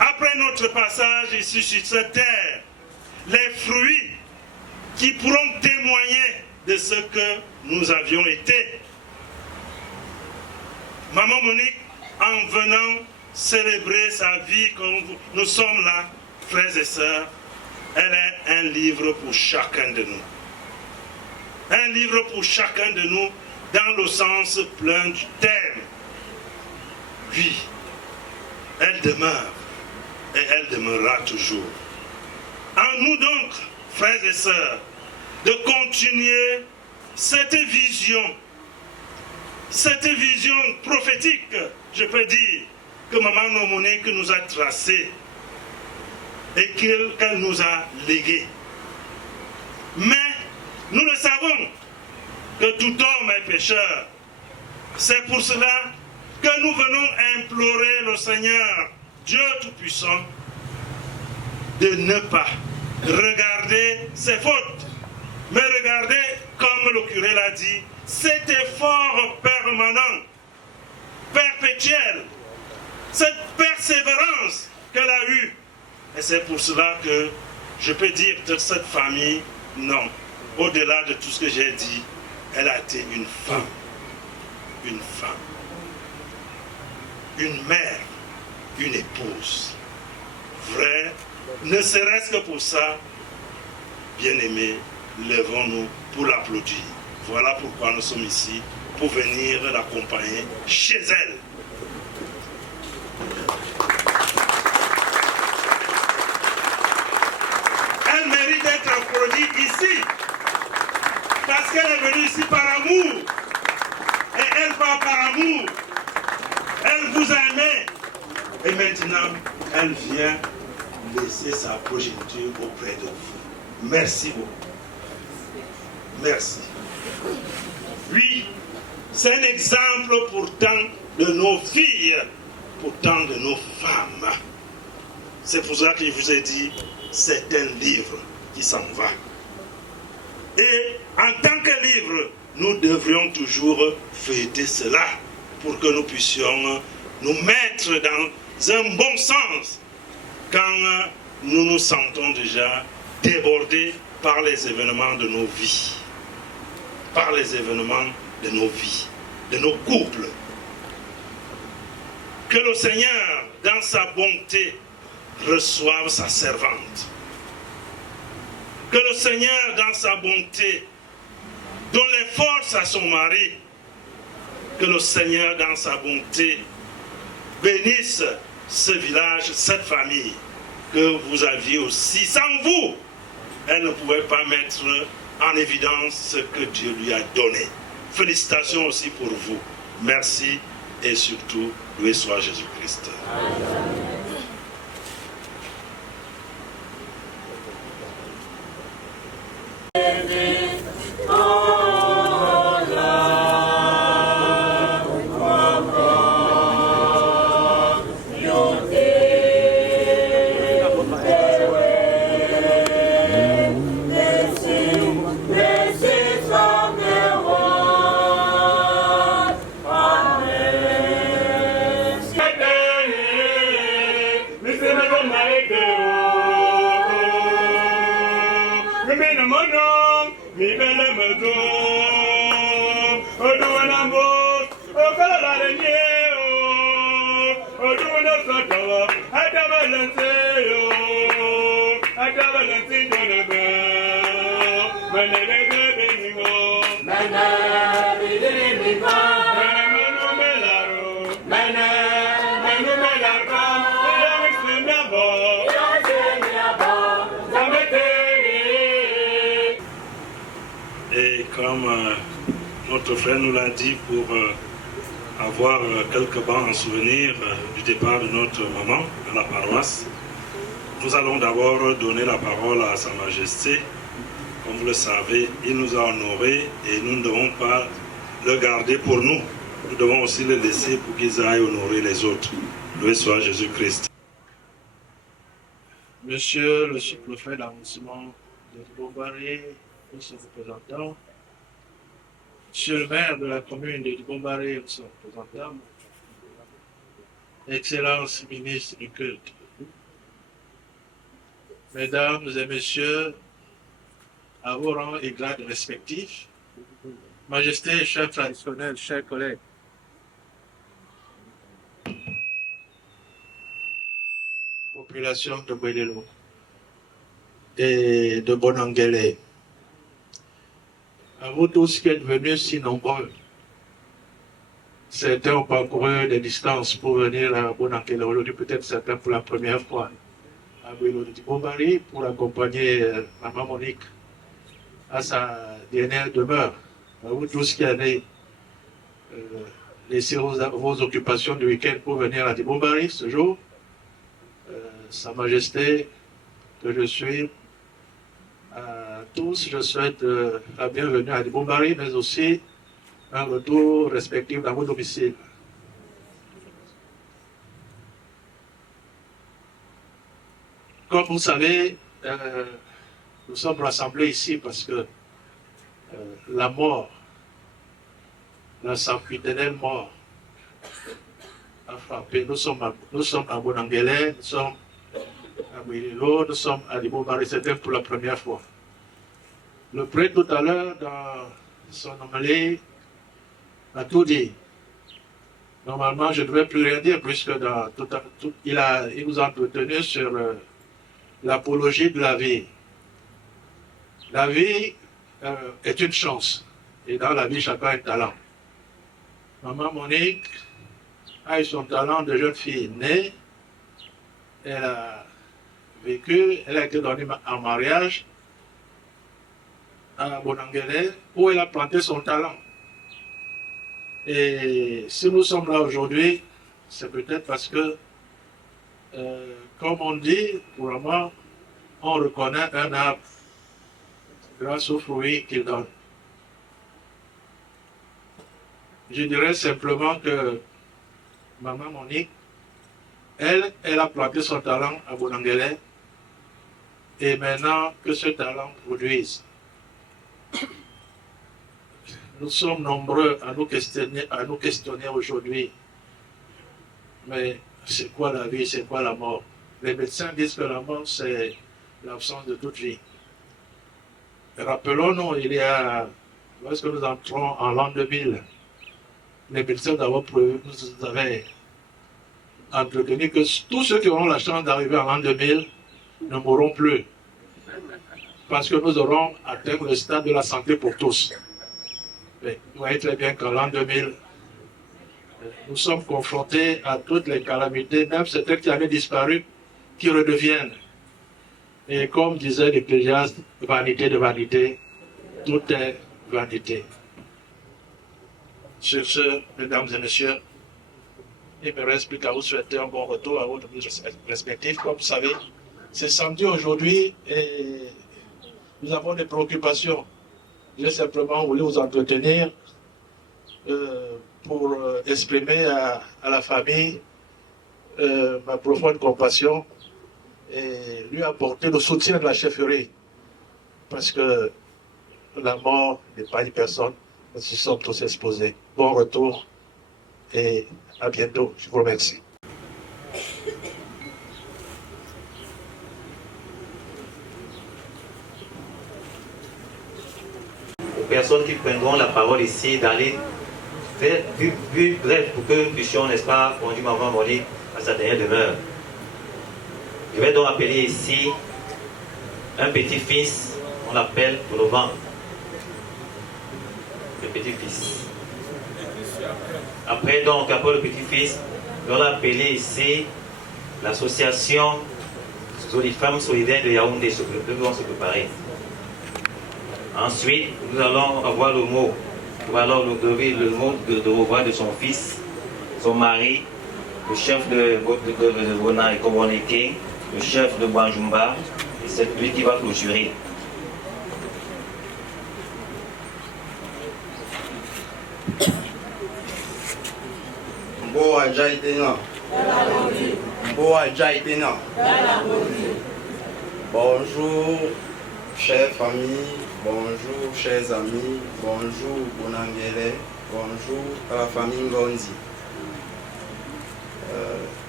après notre passage ici sur cette terre, les fruits qui pourront témoigner de ce que nous avions été? Maman Monique en venant célébrer sa vie comme nous sommes là, frères et sœurs, elle est un livre pour chacun de nous. Un livre pour chacun de nous dans le sens plein du terme. Oui, elle demeure et elle demeurera toujours. En nous donc, frères et sœurs, de continuer cette vision prophétique, je peux dire, que Maman Monique nous a tracée et qu'elle nous a léguée. Mais nous le savons que tout homme est pécheur. C'est pour cela que nous venons implorer le Seigneur, Dieu Tout-Puissant, de ne pas regarder ses fautes, mais regarder, comme le curé l'a dit, cet effort permanent, perpétuel, cette persévérance qu'elle a eue. Et c'est pour cela que je peux dire de cette famille, non, au-delà de tout ce que j'ai dit, elle a été une femme, une mère, une épouse, vraie, ne serait-ce que pour ça, bien-aimés, levons-nous pour l'applaudir. Voilà pourquoi nous sommes ici, pour venir l'accompagner chez elle. Elle mérite d'être applaudie ici, parce qu'elle est venue ici par amour, et elle part par amour. Elle vous a aimé, et maintenant, elle vient laisser sa progéniture auprès de vous. Merci beaucoup. Merci. Oui, c'est un exemple pourtant de nos filles, pourtant de nos femmes. C'est pour ça que je vous ai dit, c'est un livre qui s'en va. Et en tant que livre, nous devrions toujours fêter cela pour que nous puissions nous mettre dans un bon sens quand nous nous sentons déjà débordés par les événements de nos vies, par les événements de nos vies, de nos couples. Que le Seigneur, dans sa bonté, reçoive sa servante. Que le Seigneur, dans sa bonté, donne les forces à son mari. Que le Seigneur, dans sa bonté, bénisse ce village, cette famille que vous aviez aussi. Sans vous, elle ne pouvait pas mettre en évidence ce que Dieu lui a donné. Félicitations aussi pour vous. Merci et surtout, loué soit Jésus-Christ. Et comme notre frère nous l'a dit, pour avoir quelques bancs en souvenir du départ de notre maman à la paroisse, nous allons d'abord donner la parole à Sa Majesté. Comme vous le savez, il nous a honorés et nous ne devons pas le garder pour nous. Nous devons aussi le laisser pour qu'ils aillent honorer les autres. Loué soit Jésus-Christ. Monsieur le sous-préfet d'arrondissement de Dibombaré, ses représentants, Monsieur le maire de la commune de Dibombaré, son représentant, Excellence ministre du culte, Mesdames et Messieurs, à vos rangs et grades respectifs, Majesté, chef traditionnel, chers collègues, population de Bwelelo et de Bonangele, à vous tous qui êtes venus si nombreux. Certains ont parcouru des distances pour venir à Bonangele aujourd'hui, peut-être certains pour la première fois. À Bwelelo de Bombari pour accompagner Maman Monique à sa dernière demeure. À vous tous qui avez laissé vos occupations du week-end pour venir à Dibombari ce jour, Sa Majesté que je suis, à tous, je souhaite la bienvenue à Dibombari, mais aussi un retour respectif dans vos domiciles. Comme vous savez, nous sommes rassemblés ici parce que la mort, la sempiternelle mort, a frappé. Nous sommes à Bonangele, nous sommes à Bwelelo, nous sommes à Dibombari, c'était pour la première fois. Le prêtre tout à l'heure, dans son homilée, a tout dit. Normalement, je ne devais plus rien dire puisque il nous a entretenu sur l'apologie de la vie. La vie est une chance. Et dans la vie, chacun a un talent. Maman Monique a eu son talent de jeune fille née. Elle a vécu, elle a été donnée en mariage à Bonangele, où elle a planté son talent. Et si nous sommes là aujourd'hui, c'est peut-être parce que, comme on dit, vraiment, on reconnaît un arbre grâce aux fruits qu'il donne. Je dirais simplement que Maman Monique, elle a planté son talent à Bonangele, et maintenant que ce talent produise. Nous sommes nombreux à nous questionner aujourd'hui. Mais c'est quoi la vie, c'est quoi la mort? Les médecins disent que la mort, c'est l'absence de toute vie. Rappelons-nous, lorsque nous entrons en l'an 2000, les médecins nous avaient entretenu que tous ceux qui auront la chance d'arriver en l'an 2000 ne mourront plus. Parce que nous aurons atteint le stade de la santé pour tous. Mais vous voyez très bien qu'en l'an 2000, nous sommes confrontés à toutes les calamités, même certaines qui avaient disparu, qui redeviennent. Et comme disait l'Ecclésiaste, vanité de vanité, tout est vanité. Sur ce, mesdames et messieurs, il ne me reste plus qu'à vous souhaiter un bon retour à vos domiciles respectifs. Comme vous savez, c'est samedi aujourd'hui et nous avons des préoccupations. J'ai simplement voulu vous entretenir pour exprimer à la famille ma profonde compassion et lui apporter le soutien de la chefferie. Parce que la mort n'est pas une personne, nous y sommes tous exposés. Bon retour et à bientôt. Je vous remercie. Personnes qui prendront la parole ici, d'aller plus bref pour que nous puissions, n'est-ce pas, conduire Maman Monique à sa dernière demeure. Je vais donc appeler ici un petit-fils, on l'appelle Donovan. Le petit-fils. Après le petit-fils, on va appeler ici l'association Femmes Solidaires de Yaoundé, nous allons se préparer. Ensuite, nous allons avoir le mot. Nous allons nous donner le mot de revoir de son fils, son mari, le chef de Bona et Koboneke, le chef de Banjumba, et c'est lui qui va clôturer. Mboa Jaitena. Mboa Jaitena. Bonjour, chère famille. Bonjour chers amis, bonjour Bonangele, bonjour à la famille Ngondi.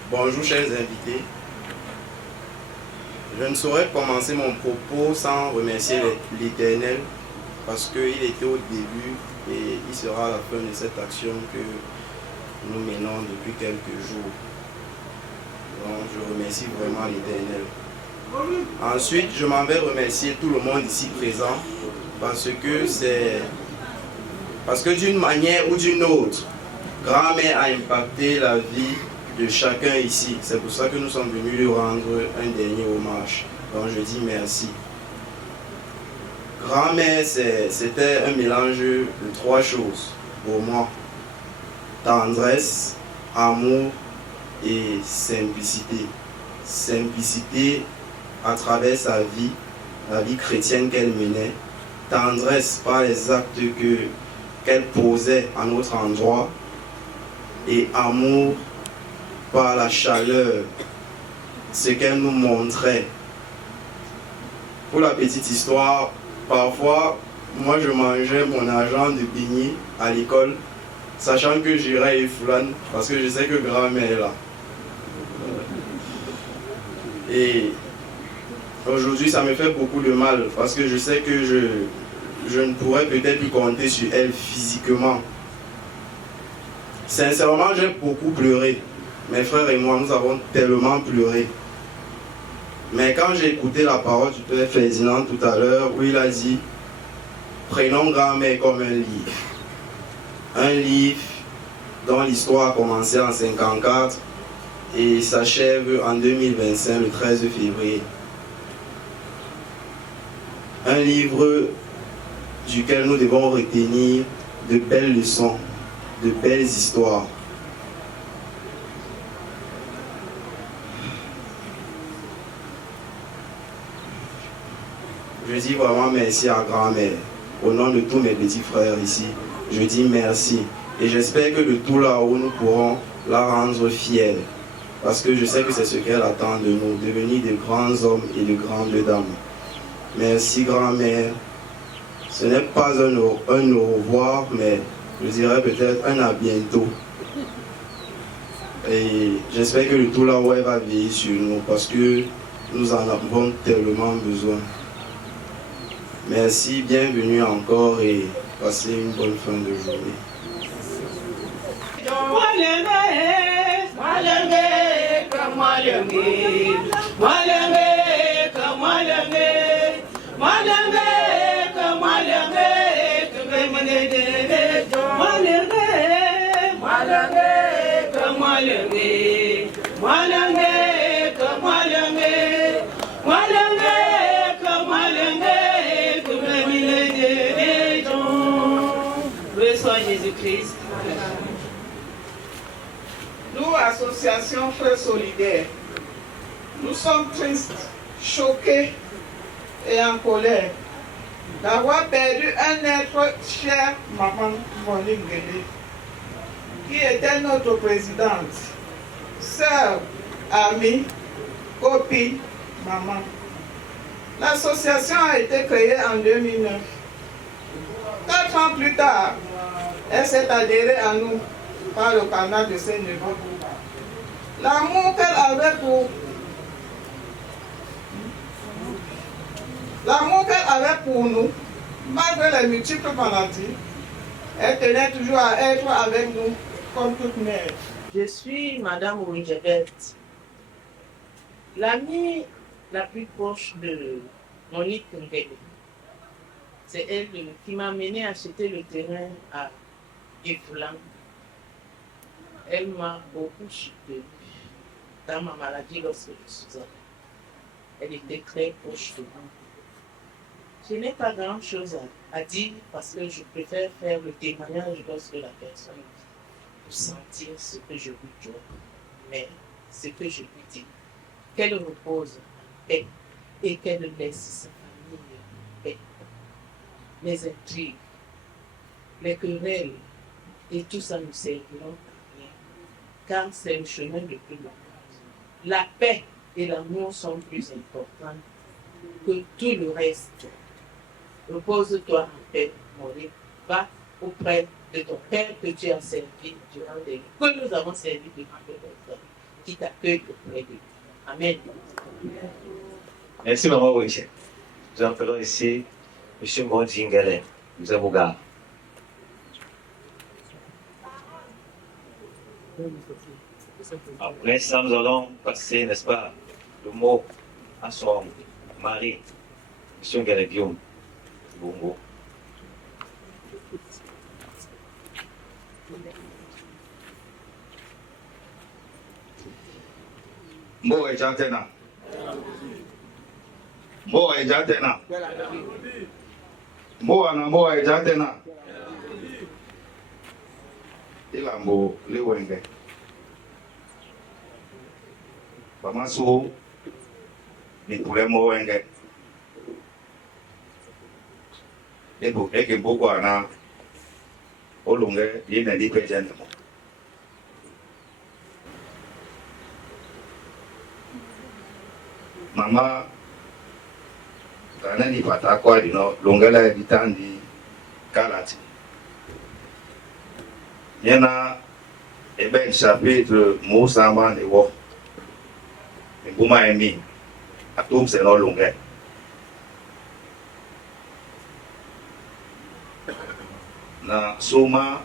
Bonjour chers invités. Je ne saurais commencer mon propos sans remercier l'Éternel parce qu'il était au début et il sera à la fin de cette action que nous menons depuis quelques jours. Donc je remercie vraiment l'Éternel. Ensuite, je m'en vais remercier tout le monde ici présent parce que d'une manière ou d'une autre, grand-mère a impacté la vie de chacun ici. C'est pour ça que nous sommes venus lui rendre un dernier hommage. Donc je dis merci. Grand-mère, c'était un mélange de 3 choses pour moi. Tendresse, amour et simplicité. Simplicité à travers sa vie, la vie chrétienne qu'elle menait. Tendresse par les actes qu'elle posait à notre endroit. Et amour par la chaleur, ce qu'elle nous montrait. Pour la petite histoire, parfois, moi je mangeais mon argent de beignets à l'école, sachant que j'irais à Foulane, parce que je sais que grand-mère est là. Et aujourd'hui, ça me fait beaucoup de mal, parce que je sais que je ne pourrais peut-être plus compter sur elle physiquement. Sincèrement, j'ai beaucoup pleuré. Mes frères et moi, nous avons tellement pleuré. Mais quand j'ai écouté la parole du Père Ferdinand tout à l'heure, où il a dit « Prenons grand-mère comme un livre ». Un livre dont l'histoire a commencé en 1954 et s'achève en 2025, le 13 février. Un livre duquel nous devons retenir de belles leçons, de belles histoires. Je dis vraiment merci à grand-mère. Au nom de tous mes petits frères ici, je dis merci. Et j'espère que de tout là-haut, nous pourrons la rendre fière. Parce que je sais que c'est ce qu'elle attend de nous, devenir de grands hommes et de grandes dames. Merci grand-mère. Ce n'est pas un au revoir, mais je dirais peut-être un à bientôt. Et j'espère que de tout là-haut, elle va veiller sur nous parce que nous en avons tellement besoin. Merci, bienvenue encore et passez une bonne fin de journée. Jésus-Christ. Nous, association Frères Solidaires, nous sommes tristes, choqués et en colère d'avoir perdu un être cher, Maman Monique Guélé, qui était notre présidente, sœur, amie, copine, maman. L'association a été créée en 2009. 4 ans plus tard, elle s'est adhérée à nous par le canal de Saint-Neveu. L'amour qu'elle avait pour nous, malgré les multiples maladies, elle tenait toujours à être avec nous comme toute mère. Je suis Madame Elisabeth, l'amie la plus proche de Monique Nguélé. C'est elle qui m'a mené à acheter le terrain à Ifoulan. Elle m'a beaucoup soutenu dans ma maladie lorsque je suis allée. Elle était très proche de moi. Je n'ai pas grand-chose à dire parce que je préfère faire le témoignage lorsque la personne vit pour sentir ce que je lui dois. Mais ce que je lui dis, qu'elle repose en paix et qu'elle laisse sa famille en paix. Les intrigues, les querelles et tout ça nous serviront à rien, car c'est le chemin de plus long. La paix et l'amour sont plus importants que tout le reste. Repose-toi en paix, Maurice. Va auprès de ton Père que tu as servi durant des vies, que nous avons servi durant des temps, qui t'accueille auprès de lui. Amen. Merci, Maman Richard. Nous appelons ici M. Mondjingele, nous avons gars. Après ça, nous allons passer, n'est-ce pas, le mot à son mari, M. Ngele Guillaume Bongo. Mbo ejatena. Mbo ejatena. Mbo ejatena. Ilambo liwenge. Bamasu ni pulemo wenge. Eke mboko ana olunge yine ni pejene mo. Mama kana ni pata kwa dino longela ditandi kalati. Yena ebe chapitre Moussama ne wo. Mbuma emi atum se no longe. Na soma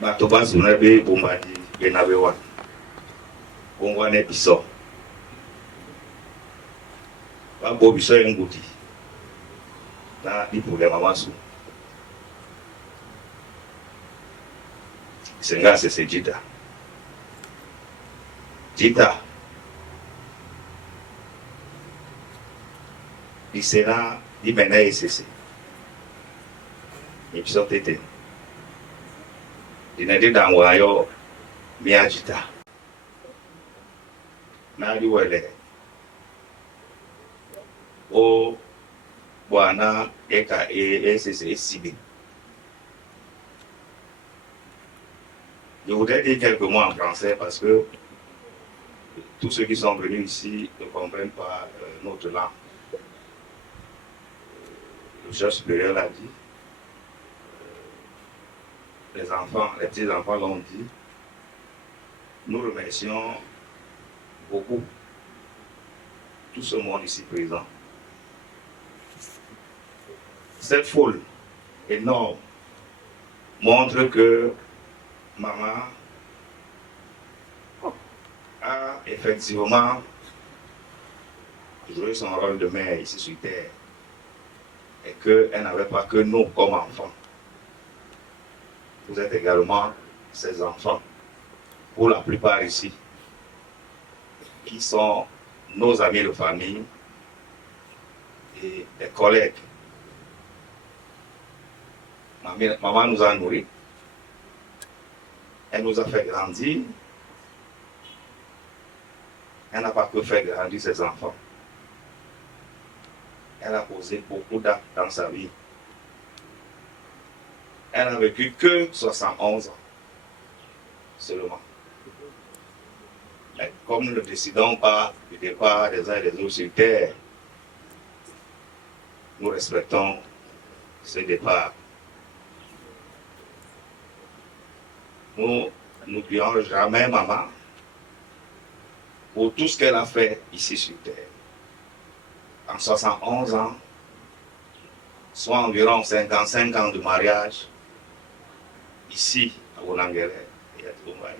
bato bazuna be bombadi benabewa. Kongwane biso. Babo biso nguti na dipule mamasu senga se jita di sena di mena esese ni biso tete di nede dangwa yo miajita na di wele o Bwana eka SSSB. Je voudrais dire quelques mots en français parce que tous ceux qui sont venus ici ne comprennent pas notre langue. Le chef supérieur l'a dit. Les enfants, les petits-enfants l'ont dit. Nous remercions beaucoup tout ce monde ici présent. Cette foule énorme montre que maman a effectivement joué son rôle de mère ici sur terre et qu'elle n'avait pas que nous comme enfants. Vous êtes également ses enfants, pour la plupart ici, qui sont nos amis de famille et des collègues. Maman nous a nourris, elle nous a fait grandir, elle n'a pas que fait grandir ses enfants, elle a posé beaucoup d'actes dans sa vie. Elle n'a vécu que 71 ans seulement. Mais comme nous ne décidons pas du départ des uns et des autres sur terre, nous respectons ce départ. Nous n'oublions jamais maman pour tout ce qu'elle a fait ici sur terre. En 71 ans, soit environ 55 ans de mariage, ici à Wonangele et à Tiboumbari.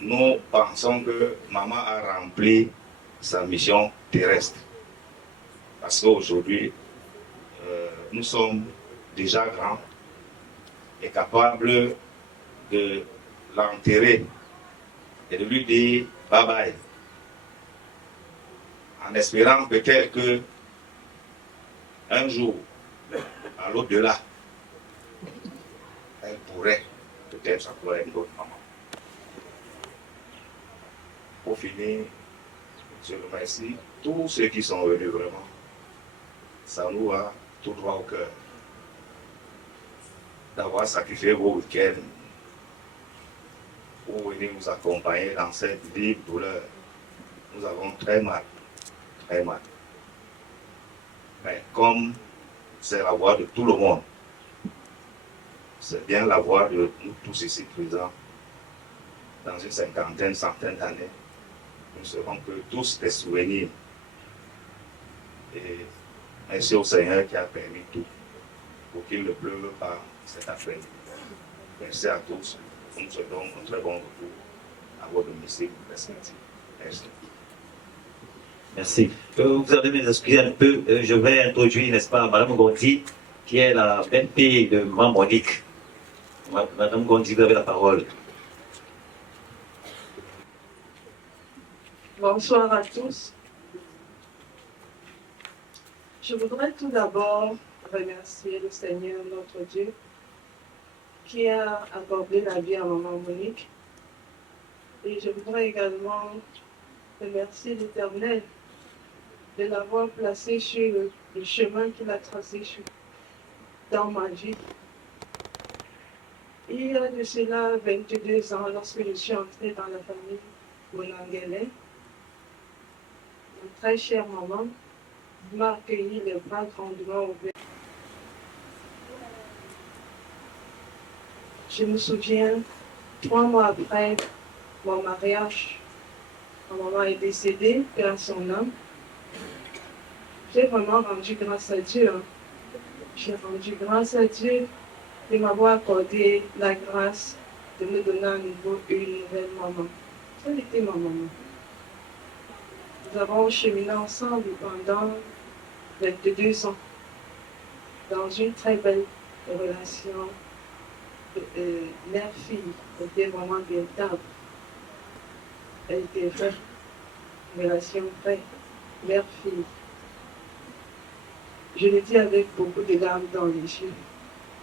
Nous pensons que maman a rempli sa mission terrestre. Parce qu'aujourd'hui, nous sommes déjà grands et capables de l'enterrer et de lui dire bye bye. En espérant peut-être que un jour, à l'au-delà, elle pourrait peut-être s'employer une autre maman. Pour finir, je remercie tous ceux qui sont venus vraiment. Ça nous va tout droit au cœur d'avoir sacrifié vos week-ends pour venir nous accompagner dans cette vive douleur. Nous avons très mal, très mal. Mais comme c'est la voix de tout le monde, c'est bien la voix de nous tous ici présents. Dans une cinquantaine, centaine d'années, nous ne serons que tous des souvenirs. Et merci au Seigneur qui a permis tout pour qu'il ne pleuve pas cet après-midi. Merci à tous. nous souhaitons un très bon retour à vos domiciles respectifs. Merci. Merci. Vous allez m'excuser un peu, je vais introduire, n'est-ce pas, Madame Gondi, qui est la belle-fille de Maman Monique. Madame Gondi, vous avez la parole. Bonsoir à tous. Je voudrais tout d'abord remercier le Seigneur, notre Dieu, qui a accordé la vie à Maman Monique. Et je voudrais également remercier l'Éternel de l'avoir placé sur le chemin qu'il a tracé dans ma vie. Il y a de cela 22 ans, lorsque je suis entrée dans la famille Bonangele, ma très chère maman m'a accueilli les bras grandement ouverts. Je me souviens, 3 mois après mon mariage, ma maman est décédée, père son âme. J'ai vraiment rendu grâce à Dieu. J'ai rendu grâce à Dieu de m'avoir accordé la grâce de me donner à nouveau une nouvelle maman. Elle était ma maman. Nous avons cheminé ensemble pendant 22 ans dans une très belle relation mère-fille. Elle était vraiment véritable. Elle était vraie. Une relation vraie, mère-fille. Je le dis avec beaucoup de larmes dans les yeux.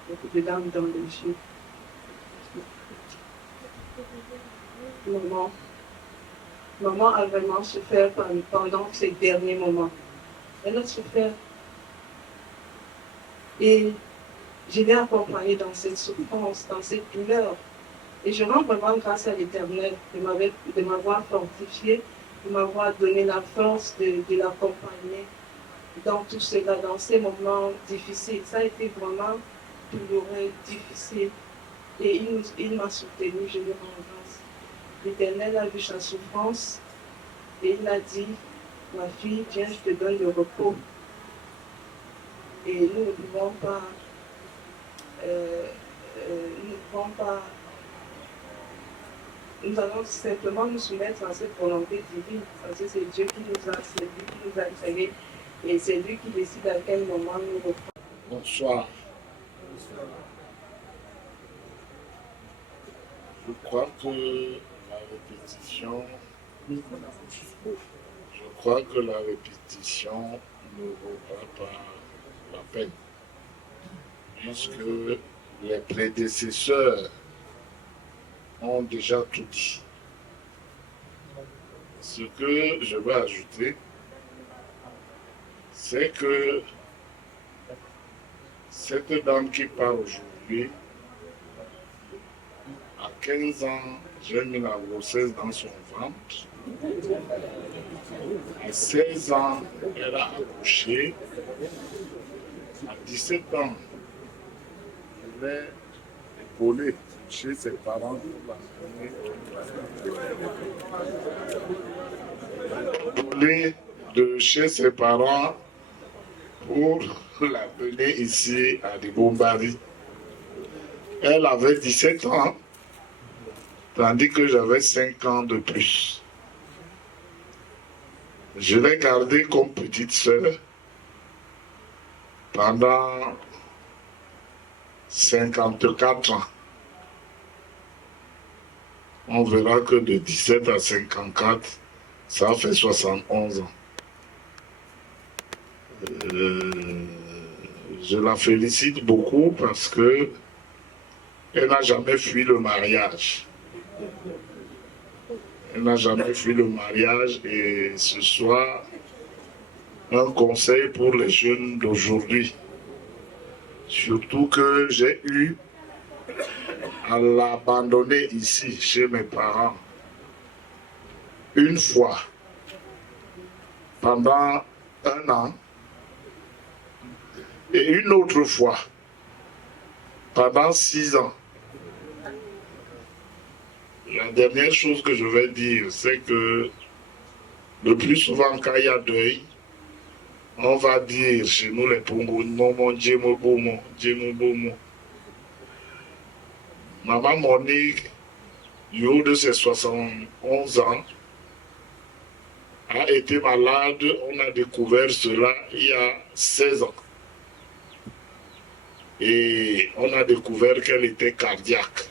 Beaucoup de larmes dans les yeux. Maman a vraiment souffert pendant ces derniers moments. Elle a souffert. Et je l'ai accompagnée dans cette souffrance, dans cette douleur. Et je rends vraiment grâce à l'Éternel de m'avoir fortifiée, de m'avoir donné la force de l'accompagner dans tout cela, dans ces moments difficiles. Ça a été vraiment douloureux, difficile. Et il m'a soutenu, je lui rends grâce. L'Éternel a vu sa souffrance et il a dit, ma fille, viens, je te donne le repos. Et nous ne pouvons pas, nous allons simplement nous soumettre à cette volonté divine, parce que c'est Dieu qui nous a créés et c'est lui qui décide à quel moment nous reprendre. Bonsoir. Je crois que la répétition ne vaudra pas la peine, puisque les prédécesseurs ont déjà tout dit. Ce que je vais ajouter, c'est que cette dame qui parle aujourd'hui, à 15 ans, j'ai mis la grossesse dans son ventre. À 16 ans, elle a accouché. À 17 ans, elle est épaulée chez ses parents pour épaulée de chez ses parents pour la mener ici à Dibombari. Elle avait 17 ans, tandis que j'avais 5 ans de plus. Je l'ai gardée comme petite sœur pendant 54 ans. On verra que de 17 à 54, ça fait 71 ans. Je la félicite beaucoup parce que elle n'a jamais fui le mariage. Elle n'a jamais fui le mariage et ce soit un conseil pour les jeunes d'aujourd'hui. Surtout que j'ai eu à l'abandonner ici, chez mes parents, une fois, pendant 1 an, et une autre fois, pendant 6 ans. La dernière chose que je vais dire, c'est que le plus souvent quand il y a deuil, on va dire chez nous les Pongo, Momo, Djemo Bomo, Djemo Bomo. Maman Monique du haut de ses 71 ans, a été malade. On a découvert cela il y a 16 ans. Et on a découvert qu'elle était cardiaque.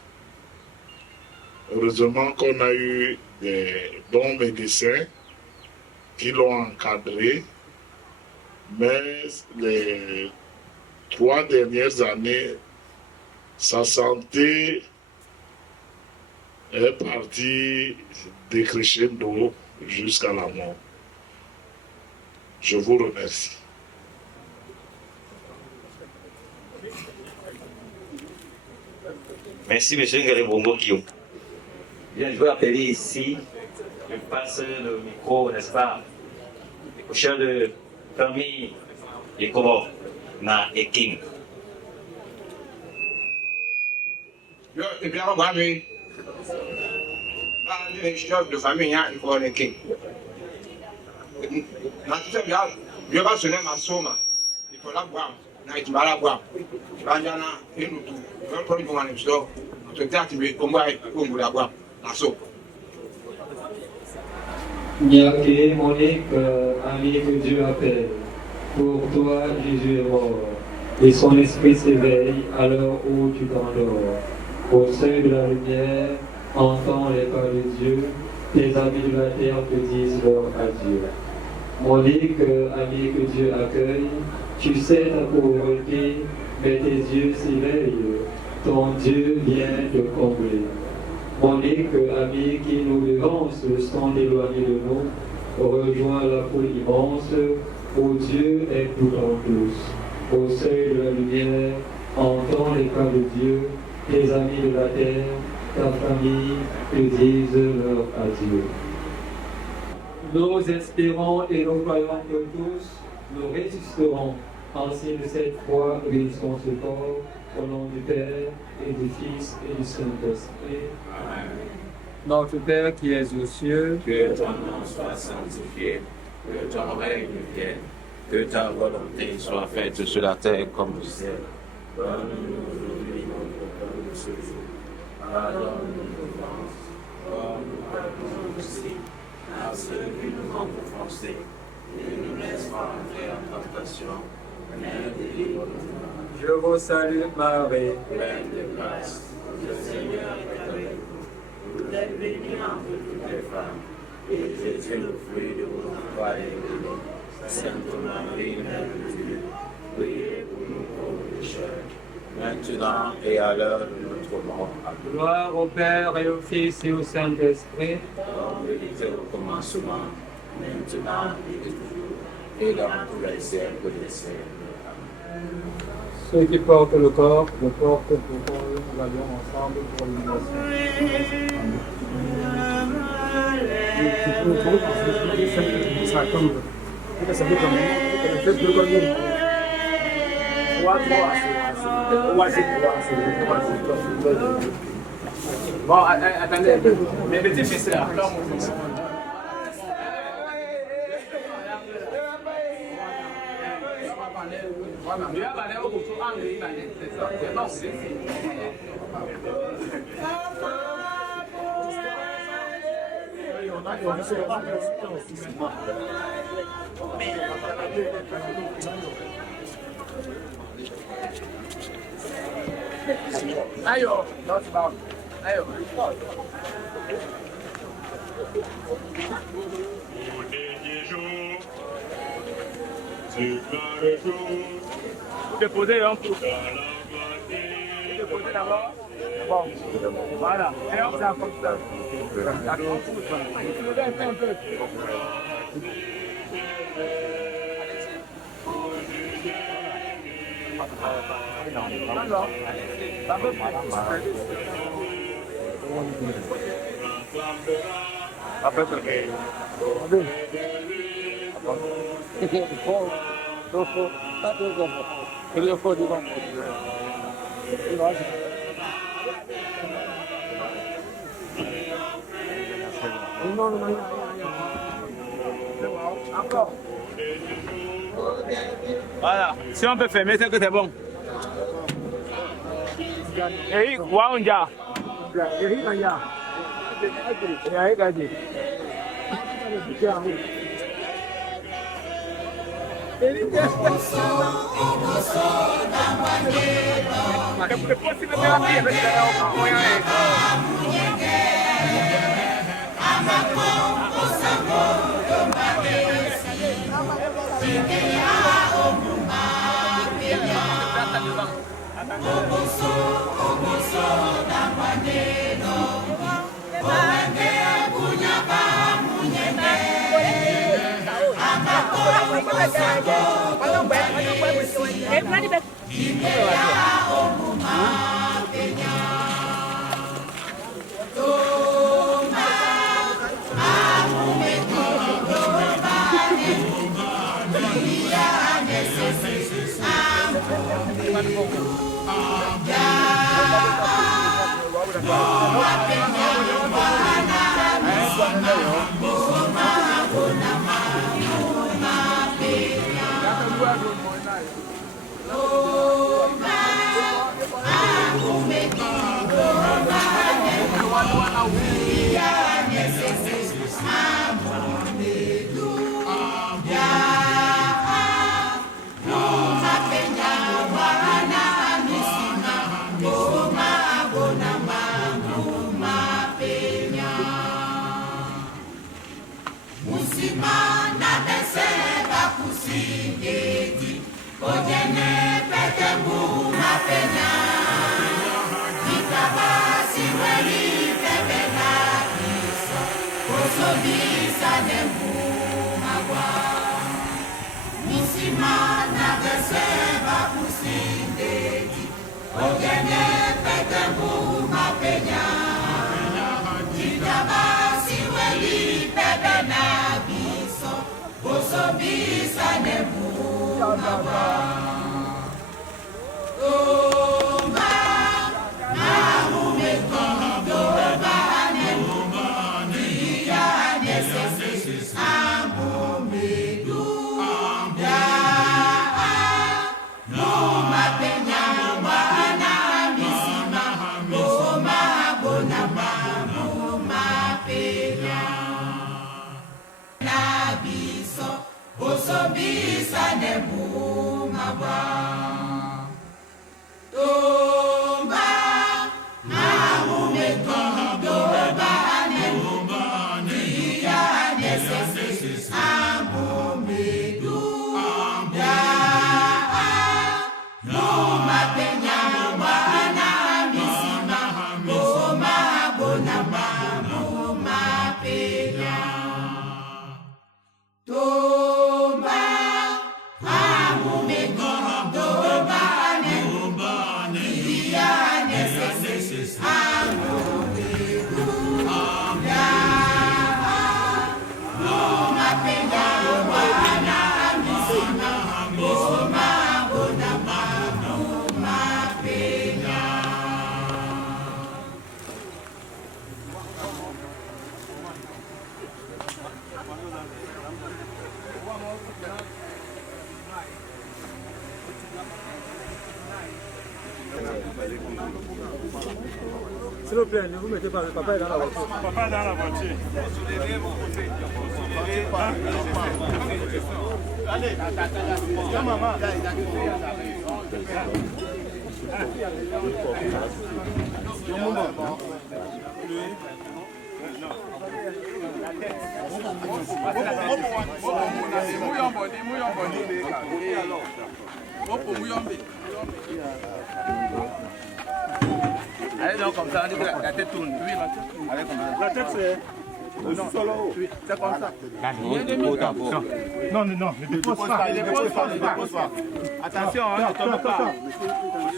Heureusement qu'on a eu des bons médecins qui l'ont encadré, mais les 3 dernières années, sa santé est partie décrescendo jusqu'à la mort. Je vous remercie. Merci, M. Ngalebongo Guillaume. Bien, je veux appeler ici, je passe le micro, n'est-ce pas, au chef de famille des Comores, Na Eking. Yo, et bien, on va aller. Le chef de famille, il faut aller King. Je vais sonner ma somme. Il faut la boire. Il faut la boire. Il faut la boire. Niaké, Monique, ami que Dieu appelle. Pour toi, Jésus est mort, et son esprit s'éveille à l'heure où tu t'endors. Au seuil de la lumière, entends les pas de Dieu, tes amis de la terre te disent leur adieu. Monique, ami que Dieu accueille, tu sais ta pauvreté, mais tes yeux s'éveillent, ton Dieu vient te combler. Monique, ami qui nous devance sans éloigner de nous, rejoins la foule immense, où Dieu est tout en tous. Au seuil de la lumière, entends les pas de Dieu, tes amis de la terre, ta famille te disent leur adieu. Nous espérons et nous croyons que tous, nous résisterons. Ainsi de cette foi, bénissons ce corps, au nom du Père, et du Fils, et du Saint-Esprit. Amen. Notre Père qui es aux cieux, que ton nom soit sanctifié, que ton règne vienne, que ta volonté soit faite sur la terre comme au ciel. Donne-nous aujourd'hui notre pain de ce jour. Pardonne-nous nos offenses, comme nous pardonnons aussi à ceux qui nous ont offensés. Ne nous laisse pas entrer en tentation, mais délivre-nous. Je vous salue Marie, pleine de grâce, le Seigneur est avec vous. Vous êtes bénie entre toutes les femmes, et Jésus, le fruit de vos entrailles, est béni. Sainte Marie, Mère de Dieu, priez pour nous pauvres pécheurs, maintenant et à l'heure de notre mort. Amen. Gloire au Père et au Fils et au Saint-Esprit, comme il était au commencement, maintenant et toujours, et dans tous les siècles des siècles. Amen. Ceux qui portent le corps, le portent pour nous allions ensemble pour l'immersion. Bon, attendez, mais mettez fils là. Ayo, not about. Ayo. Vous déposez un peu. Vous déposez d'abord. Bon. Voilà. Et on s'en comme ça. D'accord. Vous levez un peu. Alors, ça veut voilà, si on peut fermer, c'est que c'est bon. Eric, Waonja. Eric, S'il vous plaît, ne vous mettez pas, le papa est dans la voiture. Papa est dans la voiture. Allez, maman. Allez donc comme ça, on dit que la tête tourne. Oui, allez comme ça. La tête c'est... Non, oui, c'est comme ça. Non, ne dépose pas. Ne dépose pas. Attention, ne tombe pas.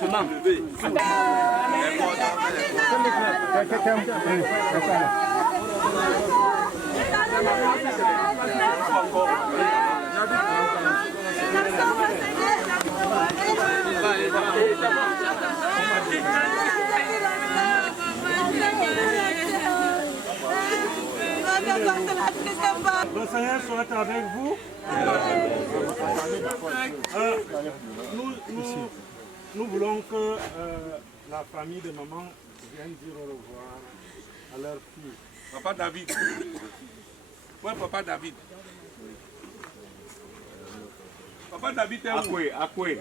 Doucement. Le Seigneur soit avec vous. Nous voulons que la famille de maman vienne dire au revoir à leur fille. Papa David. Ouais, Papa David. Papa David est où? Akwe.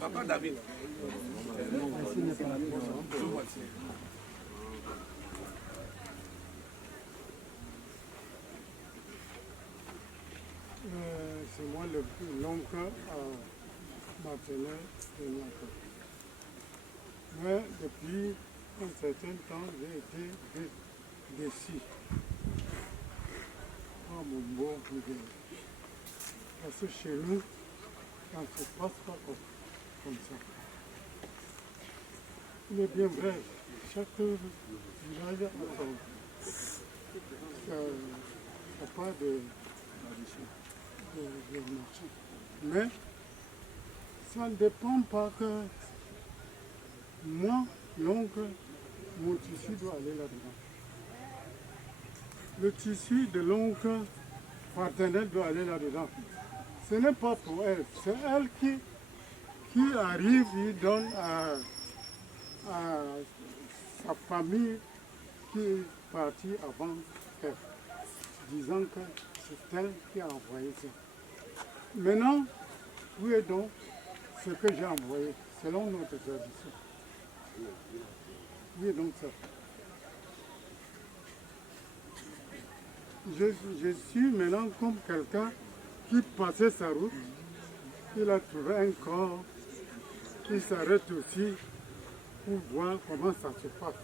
Papa David. C'est moi l'oncle à Martinet de Naka. Mais depuis un certain temps, j'ai été déçu par mon beau privé. Parce que chez nous, ça ne se passe pas comme ça. Il est bien vrai, chaque village a pas de marché. Mais ça ne dépend pas que moi, l'oncle, mon tissu doit aller là-dedans. Le tissu de l'oncle paternel doit aller là-dedans. Ce n'est pas pour elle, c'est elle qui arrive, il donne à sa famille qui est partie avant elle, disant que c'est elle qui a envoyé ça. Maintenant, où est donc ce que j'ai envoyé, selon notre tradition? Où est donc ça? Je suis maintenant comme quelqu'un qui passait sa route, il a trouvé un corps, il s'arrête aussi pour voir comment ça se passe.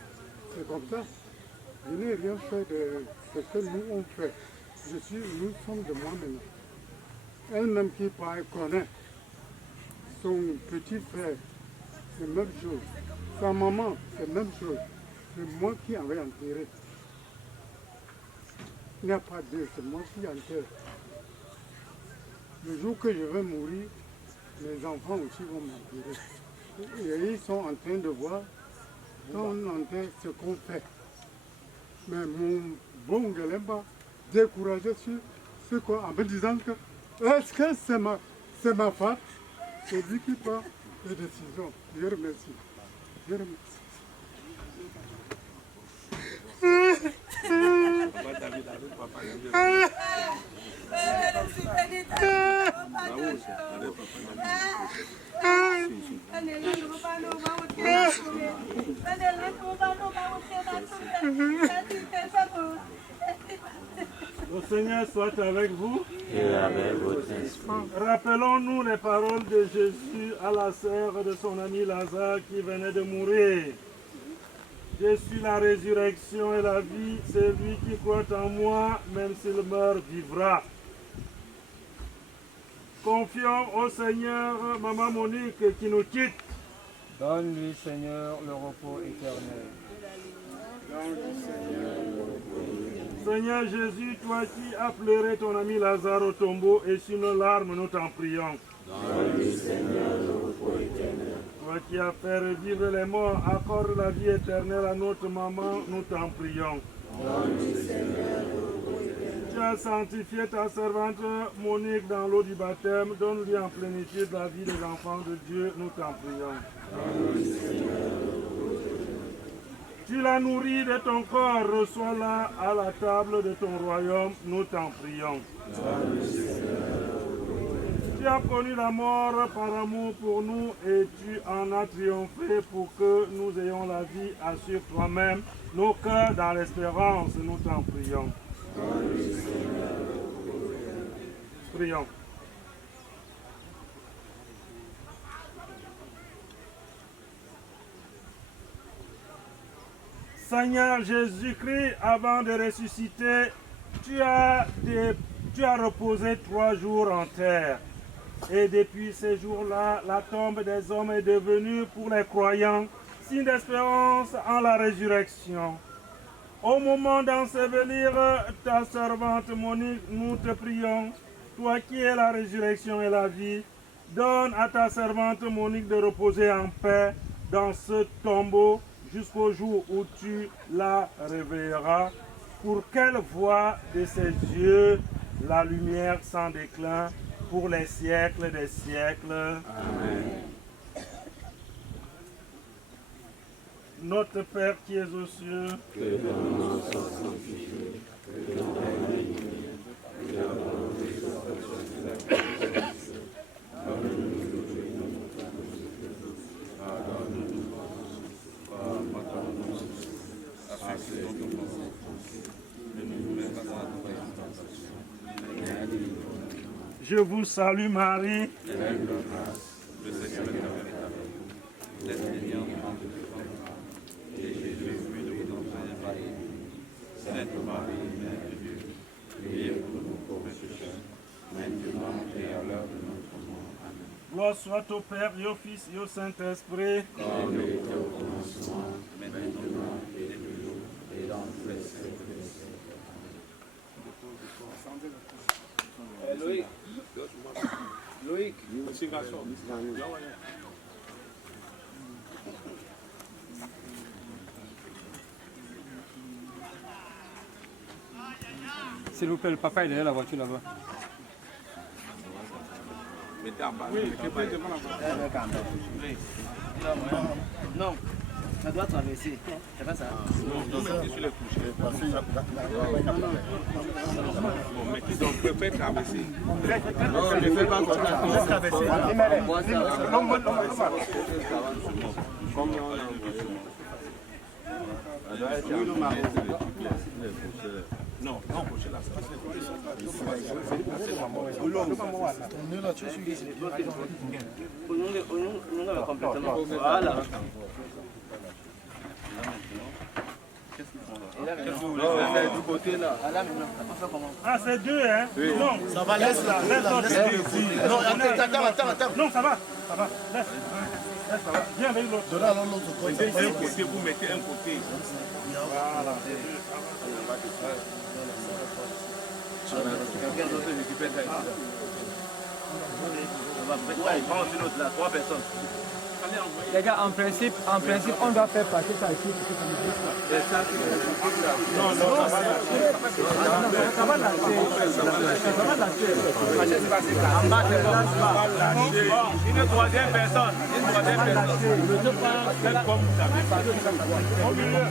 C'est comme ça. Je n'ai rien fait de ce que nous on fait. Nous sommes de moi maintenant. Elle-même qui connaît son petit frère, c'est la même chose. Sa maman, c'est la même chose. C'est moi qui avais enterré. Il n'y a pas deux, c'est moi qui enterre. Le jour que je vais mourir, mes enfants aussi vont m'enterrer. Et ils sont en train de voir quand on enterre ce qu'on fait. Mais mon bon Galemba découragé sur ce quoi, en me disant que est-ce que c'est ma femme? C'est lui qui prend les décisions. Je remercie. Je remercie. Le Seigneur soit avec vous. Et avec votre esprit. Rappelons-nous les paroles de Jésus à la sœur de son ami Lazare qui venait de mourir. Je suis la résurrection et la vie. Celui qui croit en moi, même s'il meurt, vivra. Confions au Seigneur, Maman Monique qui nous quitte. Donne-lui, Seigneur, le repos éternel. Seigneur Jésus, toi qui as pleuré ton ami Lazare au tombeau et sur nos larmes, nous t'en prions. Toi qui as fait revivre les morts, accorde la vie éternelle à notre maman, nous t'en prions. Tu as sanctifié ta servante Monique dans l'eau du baptême, donne-lui en plénitude la vie des enfants de Dieu, nous t'en prions. Tu l'as nourrie de ton corps, reçois-la à la table de ton royaume, nous t'en prions. Tu as connu la mort par amour pour nous et tu en as triomphé pour que nous ayons la vie. Assure toi-même nos cœurs dans l'espérance, nous t'en prions. Prions. Seigneur Jésus-Christ, avant de ressusciter, tu as reposé 3 jours en terre. Et depuis ces jours-là, la tombe des hommes est devenue pour les croyants signe d'espérance en la résurrection. Au moment d'ensevelir ta servante Monique, nous te prions, toi qui es la résurrection et la vie, donne à ta servante Monique de reposer en paix dans ce tombeau jusqu'au jour où tu la réveilleras, pour qu'elle voie de ses yeux la lumière sans déclin pour les siècles des siècles. Amen. Notre Père qui es aux cieux, que ton nom soit sanctifié, que ton règne vienne, que ta volonté soit faite sur la terre. Donne-nous aujourd'hui notre pain quotidien. Pardonne-nous nos offenses, comme nous pardonnons à ceux qui nous ont offensés. Ne nous mets pas en tentation, mais délivre-nous. je vous salue Marie, Pleine de grâce, le Seigneur est avec toi. Vous êtes bénie entre toutes les femmes, et Jésus, fruit de vos entrailles, est béni. Sainte Marie, Mère de Dieu, priez pour nous pauvres pécheurs, maintenant et à l'heure de notre mort. Amen. gloire soit au Père et au Fils et au Saint-Esprit. Comme il était au commencement, maintenant et toujours, et dans tous les siècles des siècles. Loïc. Loïc. S'il vous plaît, le papa est derrière la voiture là-bas. Mettez en bas. Mettez devant la voiture. Non, ça doit traverser. C'est pas ça. Non, mettez sur les couches. Bon, mettez donc, faites traverser. Non, ne faites pas comme ça. Laisse traverser. Non, non, couchez là. Voilà. Qu'est-ce que vous voulez faire du côté là? Ah, c'est deux, hein? Oui. Non, ça va, laisse là. Non, attends. Non, ça va. Laisse. Ça va. Viens avec l'autre. Donnez à l'autre côté. Un côté, vous mettez un côté. Voilà. Quelqu'un d'autre récupère ça ici. On va prendre aussi l'autre là, 3 personnes. Les gars, en principe, on doit faire passer ça ici. C'est ça qui est. Non, Ça va lâcher. Ça va lâcher. En bas, c'est pas. Une troisième personne. Faites comme vous avez fait. Au milieu.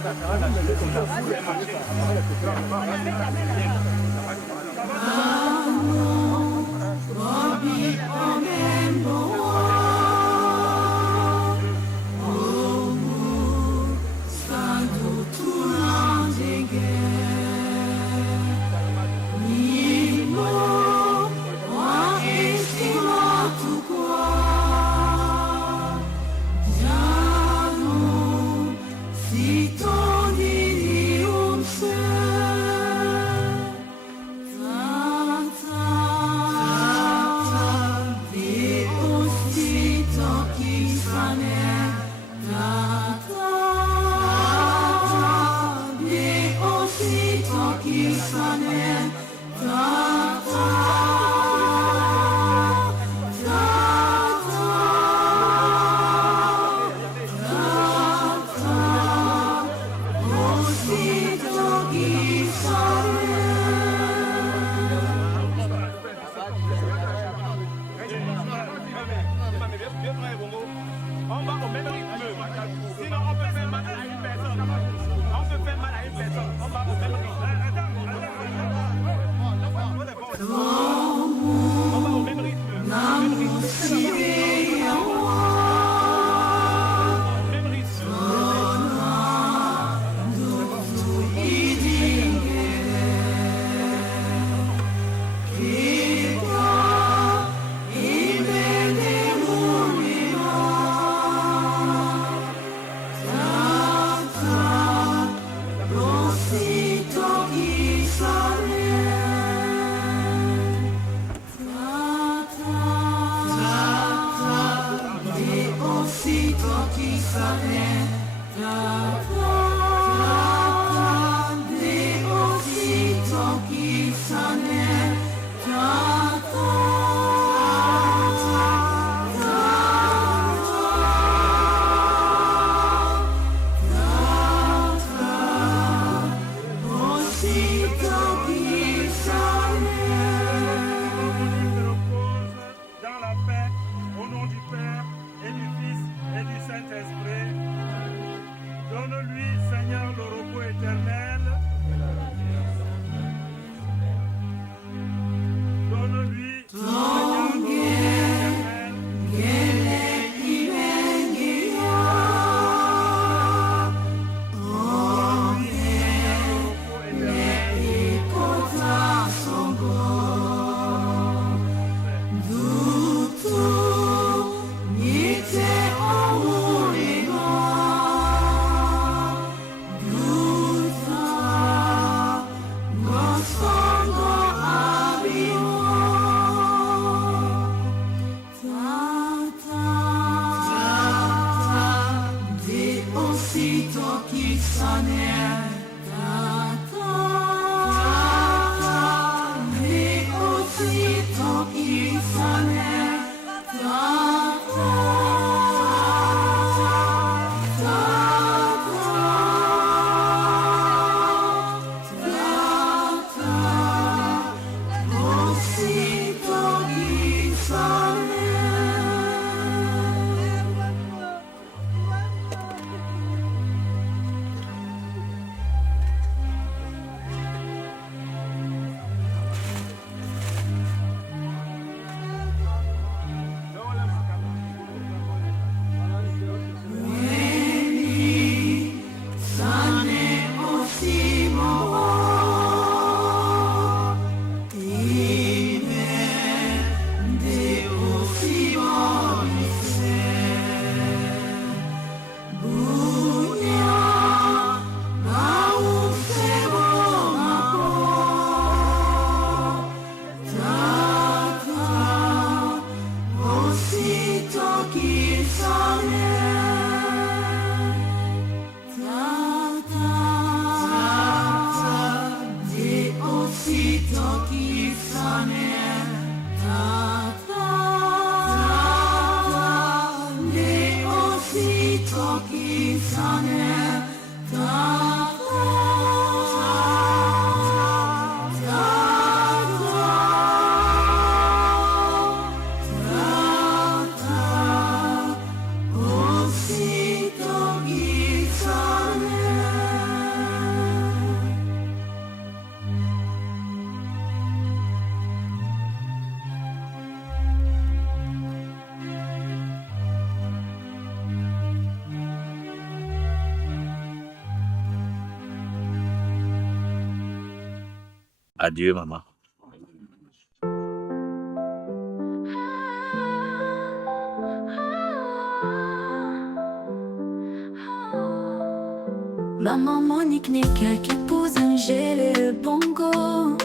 On va au même rythme. Sinon, on peut faire mal à une personne. On peut faire mal à une personne. On va au même rythme. On va au même rythme. Ta Adieu, maman. Maman Monique n'est qu'un épouse, un gel et le bongo.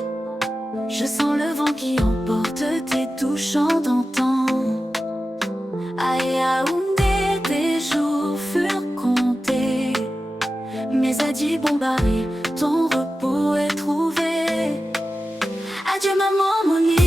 Je sens le vent qui emporte tes touchants d'antan. À Yaoundé, tes jours furent comptés. Mais à Djibombari, ton repos est trouvé. Adieu maman Monique.